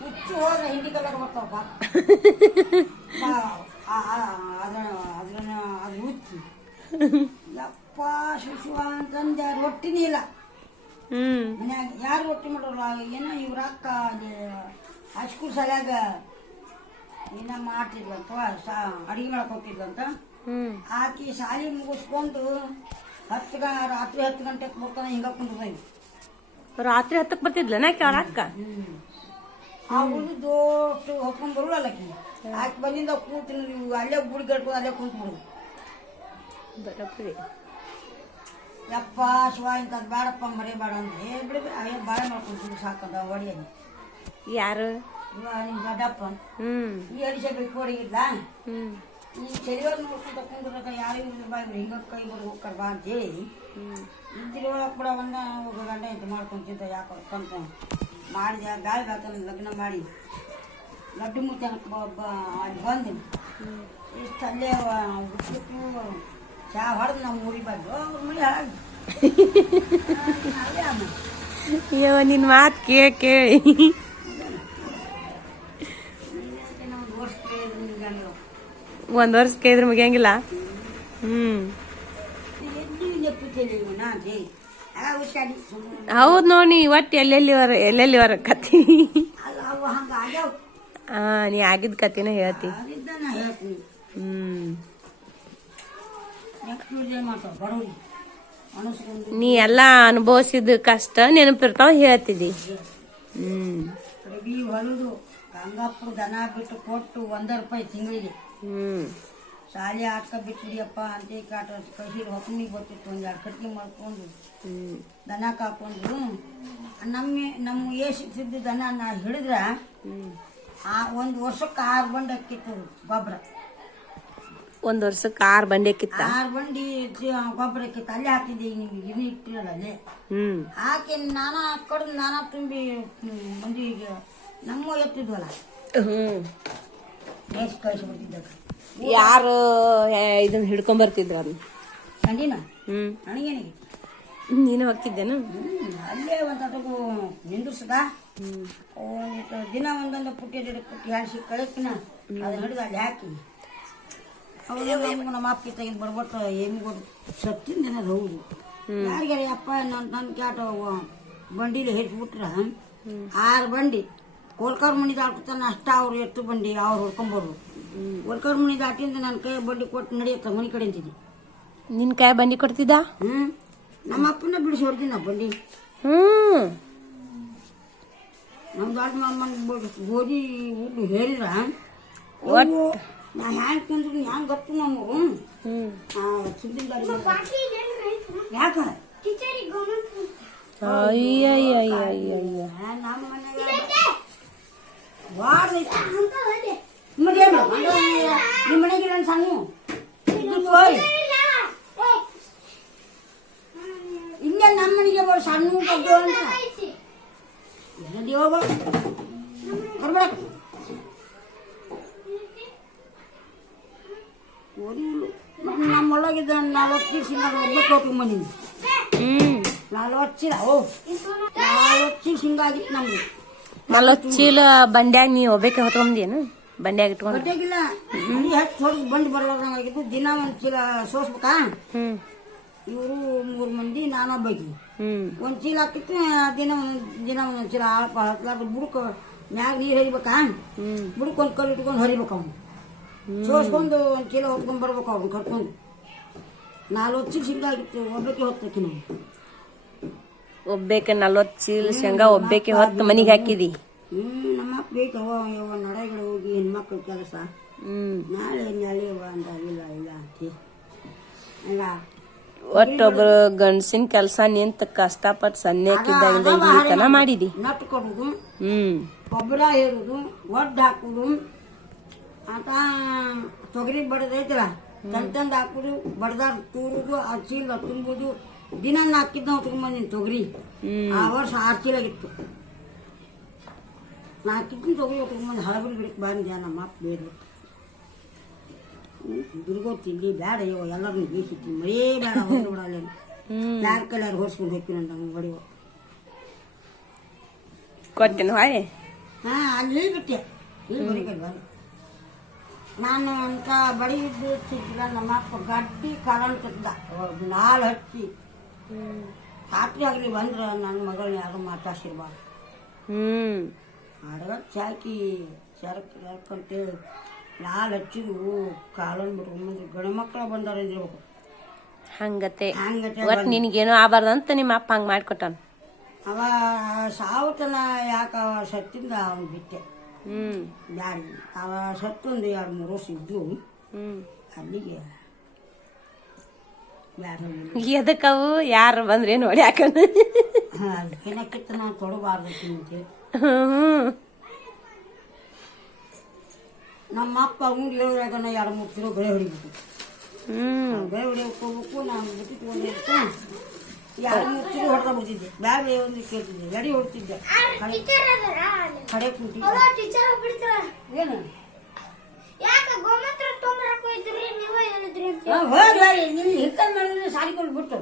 ಹುಚ್ಚು ಹೋದ್ರೆ ಹಿಂಡಿ ಕಲ್ಲರ್ ಬರ್ತಾವ ಅದು ಹುಚ್ಚಿ ಯಪ್ಪ ಶಿಶು ಅಂತಂದೆ ರೊಟ್ಟಿನೇ ಇಲ್ಲ ಮನ್ಯಾಗ ಯಾರು ರೊಟ್ಟಿ ಮಾಡೋಲ್ಲ ಏನೋ ಇವ್ರ ಅಕ್ಕ ಅಲ್ಲಿ ಹೈಸ್ಕೂಲ್ ಸಲ್ಯಾಗ ಏನ ಮಾಡ್ತಿದ್ಲಂತ ಅಡಿಗೆ ಮಾಡಕ್ ಹೋಗ್ತಿದ್ಲಂತ ಆಕಿ ಶಾಲೆ ಮುಗಿಸ್ಕೊಂಡು ರಾತ್ರಿ 10 ಗಂಟೆಗೆ ಬರ್ತಾನೆ ಹಿಂಗ ಕುಂದ್ರಿ ರಾತ್ರಿ 10ಕ್ಕೆ ಬರ್ತಿದ್ಲನ ಆಕೆ ಅವ್ರ ಅಕ್ಕ? ಆ ಹುಡುಗ ದೋಷ್ಟು ಹೊತ್ಕೊಂಡ್ ಬರುವಲ್ಲ ಆಕೆ ಬಂದಿಂದ ಕೂತು ಅಲ್ಲೇ ಗುಡಿ ಕಟ್ಕೊಂಡು ಅಲ್ಲೇ ಕುಂತ್ಬಿಡುದು. ಬರಪ್ರಿ ಯಪ್ಪ ಶಿವ ಇಂಥದ್ದು ಬೇಡಪ್ಪ ಮರಿಬೇಡ ಅಂದ್ರೆ ಬಿಡಿ ಅಯ್ಯ ಬಾಳೆ ಮಾಡ್ಕೊಂಡು ಸಾಕಂದ ಹೊಡಿಯೋದು. ಯಾರು? ನಿಮ್ಮ ದೊಡ್ಡಪ್ಪ ಈ ಅಡಿಸಬೇಕು ಹೊಡಿಗಿದ್ಲ. ಈ ಶನಿವಾರ ನೋಡ್ಕೊಂಡು ತಕೊಂಡ್ರಾಗ ಯಾರು ಬಾಯಿ ಹಿಂಗ ಕೈ ಬಿಡು ಹೋಗ್ಕರ ಬಾ ಅಂತೇಳಿ ಇದ್ರೊಳಗೆ ಕೂಡ ಒಂದ ಗಂಡ ಇಂತ ಮಾಡ್ಕೊಂತಿದ್ದ. ಯಾಕೆ ತಂದ್ಕೊಂಡು ಮಾಡಿದೆ ಗಾಳಿ ಬೇಕಂದ್ರೆ ಲಗ್ನ ಮಾಡಿ ಲಡ್ಡು ಮುಚ್ಚನಕ್ಕೆ ಅಲ್ಲಿ ಬಂದು ಇಷ್ಟು ಅಲ್ಲೇ ಬಿಟ್ಬಿಟ್ಟು ಚಾ ಹೊಡೆದು ನಾವು ಊರಿಗೆ ಬಂದು ಅವ್ರ ಮನೆ ಹಾಳಾಗಿ ಅಯ್ಯೋ ನಿನ್ ಮಾತು ಕೇಳಿ ಒಂದ್ ವರ್ಷ ಕೇಳಿದ್ರೆ ಮುಗಿಯಂಗಿಲ್ಲ. ಹೌದ್ ನೋಡಿ ಒಟ್ಟು ಎಲ್ಲೆಲ್ಲಿವರ ಕತ್ತಿ. ನೀ ಆಗಿದ್ ಕತ್ತಿನ ಹೇಳ್ತಿ. ನೀ ಎಲ್ಲಾ ಅನುಭವಿಸಿದ ಕಷ್ಟ ನೆನಪಿರ್ತಾವ ಹೇಳ್ತಿದ್ದಿ. ಹೊಲದು ಗಂಗಾಪುರ ದನ ಬಿಟ್ಟು ಕೊಟ್ಟು ₹1 ತಿಂಗಳಿಗೆ ಶಾಲೆ ಆಟ ಬಿಟ್ಟಿಡಿಯಪ್ಪ ಅಂತ ಕಾಟ ಕೈಲಿ ಹೊಕ್ಕನಿಗೆ ಬರ್ತಿತ್ತು. 1-2 ಕಟ್ಗೆ ಮಾಡ್ಕೊಂಡು ದನ ಕಾಕೊಂಡು ನಮ್ಮ ಏಸಿದ್ದು ದನ ನಾ ಹಿಡಿದ್ರ ಆ 1 ವರ್ಷಕ್ಕೆ 6 ಬಂಡಿ ಅಕ್ಕಿತ್ತು ಗೊಬ್ಬರ. 1 ವರ್ಷಕ್ಕೆ 6 ಬಂಡಿ ಅಕ್ಕಿತ್ತ? 6 ಬಂಡಿ ಗೊಬ್ಬರ ಅಕ್ಕಿತ್ತು. ಅಲ್ಲೇ ಹಾಕಿದ್ದೆ ನಿಮ್ಗೆ ಇನ್ನೂ ಇಟ್ಟಿರಲ್ಲ ಅಲ್ಲೇ ಹಾಕಿ ನಾನಾ ಕಡ್ದು ನಾನಾ ತುಂಬಿ ಮಂದಿಗೆ ನಮ್ಮ ಎತ್ತಿದ್ವಲ್ಲ ಎಷ್ಟು ಕಳಿಸ್ಬಿಡ್ತಿದ್ದ. ಯಾರು ಇದನ್ನ ಹಿಡ್ಕೊಂಡ್ ಬರ್ತಿದ್ರ ಅದನ್ನ ಗಂಡಿನ ನನಗೇನಿಗೆ ನೀನು ಹೋಗ್ತಿದ್ದೇನು? ಅಲ್ಲೇ ಒಂದಟಗೂ ನಿಂದಿರ್ಸದ ದಿನ ಒಂದೊಂದು ಪುಟ್ಟಿ ಹಾಸಿ ಕಳಿಸ್ತೀನ ಅದನ್ನ ಹಿಡಿದು ಅಲ್ಲಿ ಹಾಕಿ ಅವಾಗ ನಮ್ಮ ಅಪ್ಪಿ ತೆಗೆದು ಬರ್ಬಿಟ್ಟು ಹೆಂಗೆ ಸತ್ತಿನ ದಿನ ಹೌದು ಯಾರಿಗಾರ ಅಪ್ಪ ನನ್ನ ಕ್ಯಾಟ ಬಂಡಿಲಿ ಹೆಚ್ಚಿಬಿಟ್ರ 6 ಬಂಡಿ ಕೋಲ್ಕರ್ ಮನಿ ದಾಟ್ತಾನ ಅಷ್ಟ ಅವ್ರು ಎತ್ತು ಬಂಡಿ ಅವ್ರು ಹೊಡ್ಕೊಂಬರು. ಕೋಲ್ಕರ್ ಮನಿ ದಾಟಿಂದ ನನ್ನ ಕೈ ಬಂಡಿ ಕೊಟ್ಟು ನಡೆಯುತ್ತ ಮನಿ ಕಡೆ ಅಂತಿದ್ದಿ. ನಿನ್ ಕೈ ಬಂಡಿ ಕೊಡ್ತಿದ್ದ? ನಮ್ಮ ಅಪ್ಪನ ಬಿಡಿಸಿ ಹೊಡ್ತೀನಿ ನಾ ಬಂಡಿ. ನಮ್ಮ ದೊಡ್ಡ ಮಾಮನ್ ಗೋಧಿ ಊಟ ಹೇರಿದ್ರ ನಾ ಹ್ಯಾಂಗ್ ತಿಂದ್ರು ಹ್ಯಾಂಗ್ ಗೊತ್ತು ನಮಗೂ ಸುದ್ದಿನ ಯಾಕ ನಮ್ಮ ಮನೆಗೆ ನಿಮ್ಮ ಮನೆಗಿಲ್ಲ ಸಣ್ಣ ಹಿಂಗೆ ನಮ್ಮ ಮನೆಗೆ ಬರೋ ಸಣ್ಣ ಕದ್ದು ಅಂತ ಬರ್ಬೇಡ ನಮ್ಮೊಳಗಿದ್ದ 40 ಸಿಂಗಾರ ಒಬ್ಬಕ್ಕೆ ಹೋಗ್ತೀನಿ ಬಂದೀನಿ. 40 ಚೀಲ 40 ಸಿಂಗ ಆಗಿತ್ತು ನಮ್ಗೆ. 40 ಚೀಲ ಬಂಡ್ಯಾಗ ನೀ ಒಬ್ಬಕ್ಕೆ ಹೊತ್ಕೊಂಡೇನು? ಬಂಡ್ಯಾಗ ಇಟ್ಕೊಂಡು ಬಡ್ಡೆಗಿಲ್ಲ ಹೊರಗೆ ಬಂದು ಬರಲಾರ್ದಂಗಾಗಿತ್ತು. ದಿನ 1 ಚೀಲ ಸೋಸ್ಬೇಕಾ? ಇವರು 3 ಮಂದಿ ನಾನೊಬ್ಬಾಕಿ 1 ಚೀಲ ಹಾಕಿತ್ತು. ದಿನ ಒಂದೊಂದು ಚೀಲ ಆಳಪ್ಪ ಹತ್ಲಾರ್ದು ಬುಡಕ್ಕೆ ಮ್ಯಾಗ ನೀರು ಹರಿಬೇಕಾ? ಬುಡಕ್ಕೆ ಒಂದು ಕಲ್ಲು ಇಟ್ಕೊಂಡು ಹರಿಬೇಕು. ಅವನು ಸೋಸ್ಕೊಂಡು 1 ಚೀಲ ಹೊತ್ಕೊಂಡು ಬರ್ಬೇಕು. ಅವ್ನು ಕರ್ಕೊಂಡು 40 ಚೀಲ ಶೇಂಗಾ ಆಗಿತ್ತು. ಒಬ್ಬಕ್ಕೆ ಹೊತ್ತಕ್ಕೆ ನಾವು ಒಬ್ಬೇಕೆ 40 ಚೀಲ ಶೇಂಗಾ ಒಬ್ಬೇಕೆ ಹೊತ್ತು ಮನಿಗೆ ಹಾಕಿದಿ. ನಮ್ಮ ಅಪ್ಪ ಬೇಕವ ಯವ್ವ ನಡೆಗಳು ಹೋಗಿ ಹೆಣ್ಮಕ್ಳ ಕೆಲಸ ನಾಳೆ ಅಂದ ಇಲ್ಲ ಅಂತೆ ಅಲ್ಲ. ಒಟ್ಟೊಬ್ರು ಗಂಡಸಿನ ಕೆಲಸ ನಿಂತ ಕಷ್ಟಪಟ್ಟು ಸನ್ಯಾಕಿದ್ದಾಗಿಂದ ಇಲ್ಲಿ ತನ ಮಾಡಿದಿ. ನಟ್ಟು ಕೊಡುದು, ಗೊಬ್ಬರ ಹೇರುದು, ಒಡ್ಡು ಹಾಕುದು, ಆತ ತೊಗರಿ ಬಡದೈತಲ್ಲ ತಂದು ಹಾಕುದು, ಬಡದಾರ ತೂರುದು, ಆ ಚೀಲ ತುಂಬುದು. ದಿನ ಹಾಕಿದ್ ನಾವು ತಗೊಂಬಂದಿನಿ ತೊಗರಿ. ಆ ವರ್ಷ 6 ಚೀಲ ಆಗಿತ್ತು. 4 ತೊಗರಿ ತಗೊಂಬಂದು ಹಳಬರಿ ಗಿಡಕ್ಕೆ ಬಂದ್ಯಾ. ನಮ್ಮ ಅಪ್ಪ ಬೇಡ ದುರ್ಗೋತಿಲ್ಲಿ ಬೇಡ ಇವ ಎಲ್ಲರನ್ನು ಬೀಸಿತ್ತು ಮರೇ ಬೇಡ ಹೊರಗೆ ಬಿಡಲ್ಲ ಯಾರ ಕೈಲಾರು ಹೊರ್ಸ್ಕೊಂಡು ಹೋಗ್ತೀನಿ ಅಂತ ನಮ್ಗೆ ಹೊಡಿವ ಕೊಟ್ಟೆನು ಹಾಳೆ. ಅಲ್ಲಿ ಹೇಳ್ಬಿಟ್ಟೆ ಇಲ್ಲಿ ಬರೀಕಲ್ವ ನಾನು ಅಂತ ಬಡಿ ಇದ್ದು ಸಿಕ್ಕಿಲ್ಲ. ನಮ್ಮ ಅಪ್ಪ ಗಡ್ಡಿ ಕರಂತಿದ್ದ 4 ಹಚ್ಚಿ ರಾತ್ರಿ ಆಗಲಿ ಬಂದ್ರೆ ನನ್ನ ಮಗಳನ್ನ ಯಾರು ಮಾತಾಡ್ಸಿರ್ಬಾರ್ದು. ಅಡಗಚ್ಚಿ ಹಾಕಿ ಸರಕಂತೇಳಿ 4 ಹಚ್ಚಿದ್ವು ಕಾಲನ್ ಬಿಟ್ಟು ಗಣ ಮಕ್ಕಳ ಬಂದಾರ ಅಂದಿರ್ಬೇಕು. ಹಂಗತೆ ಒಟ್ಟು ನಿನಗೇನು ಆಗಬಾರ್ದಂತ ನಿಮ್ಮ ಅಪ್ಪ ಹಂಗೆ ಮಾಡಿಕೊಟ್ಟಾನ. ಅವ ಸಾವತನ ಯಾಕ ಸತ್ತಿಂದ ಅವ್ನು ಬಿಟ್ಟೆ ಹ್ಮ್ ಬ್ಯಾಡಿ ಅವ ಸತ್ತೊಂದು 2-3 ವರ್ಷ ಇದ್ದು ಹ್ಮ್ ಅಲ್ಲಿಗೆ ಬ್ಯಾಡ ಎದಕ್ಕವು ಯಾರು ಬಂದ್ರೆ ನೋಡಿ ಹಾಕನ ಅದಕ್ಕಿನ್ನಕ್ಕಿತ್ತ ನಾನು ತೊಡಬಾರ್ದು ಅಂತ ಹ್ಮ್ ನಮ್ಮ ಅಪ್ಪ ಉಂಡು ಹೇಳುವಾಗ 2-3 ಕಿಲೋ ಬೆಳೆ ಹೊಡಿಬೇಕು ಹ್ಮ್ ಬೆಳೆ ಹೊಡಿಯಕ್ಕೆ ಹೋಗ್ಬೇಕು ನಾನು ಬಿಟ್ಟಿಟ್ಟು ಬಂದಿರ್ತು 2-3 ಕಿಲೋ ಹೊಡೆದ ಬಿಡ್ತಿದ್ದೆ ಬ್ಯಾರೆ ಒಂದು ಕೇಳ್ತಿದ್ದೆ ಎಡಿ ಹೊಡ್ತಿದ್ದೆ ಕಡೆ ಕುಂಟಿ ಏನು ಹೋಗಿ ನಿನ್ನ ಹಿಡ್ಕೊಂಡು ಮಾಡಿದ್ರೆ ಸಾಲಿಕೊಂಡು ಬಿಟ್ಟು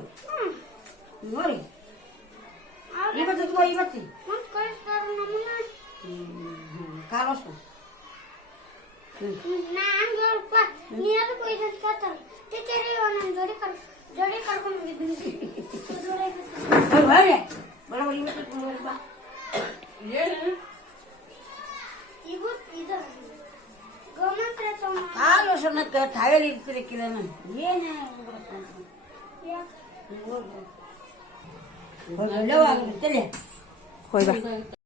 ನೋಡಿ ಇವತ್ತು ಕಾಲೋಸ್ ಆಲೋಚನಕ್ಕೆ ತಾವೇಲಿ ಇರ್ತಿರಕ್ಕಿಲ್ಲ ಏನೇ ಹೋಗಿ ಬಾ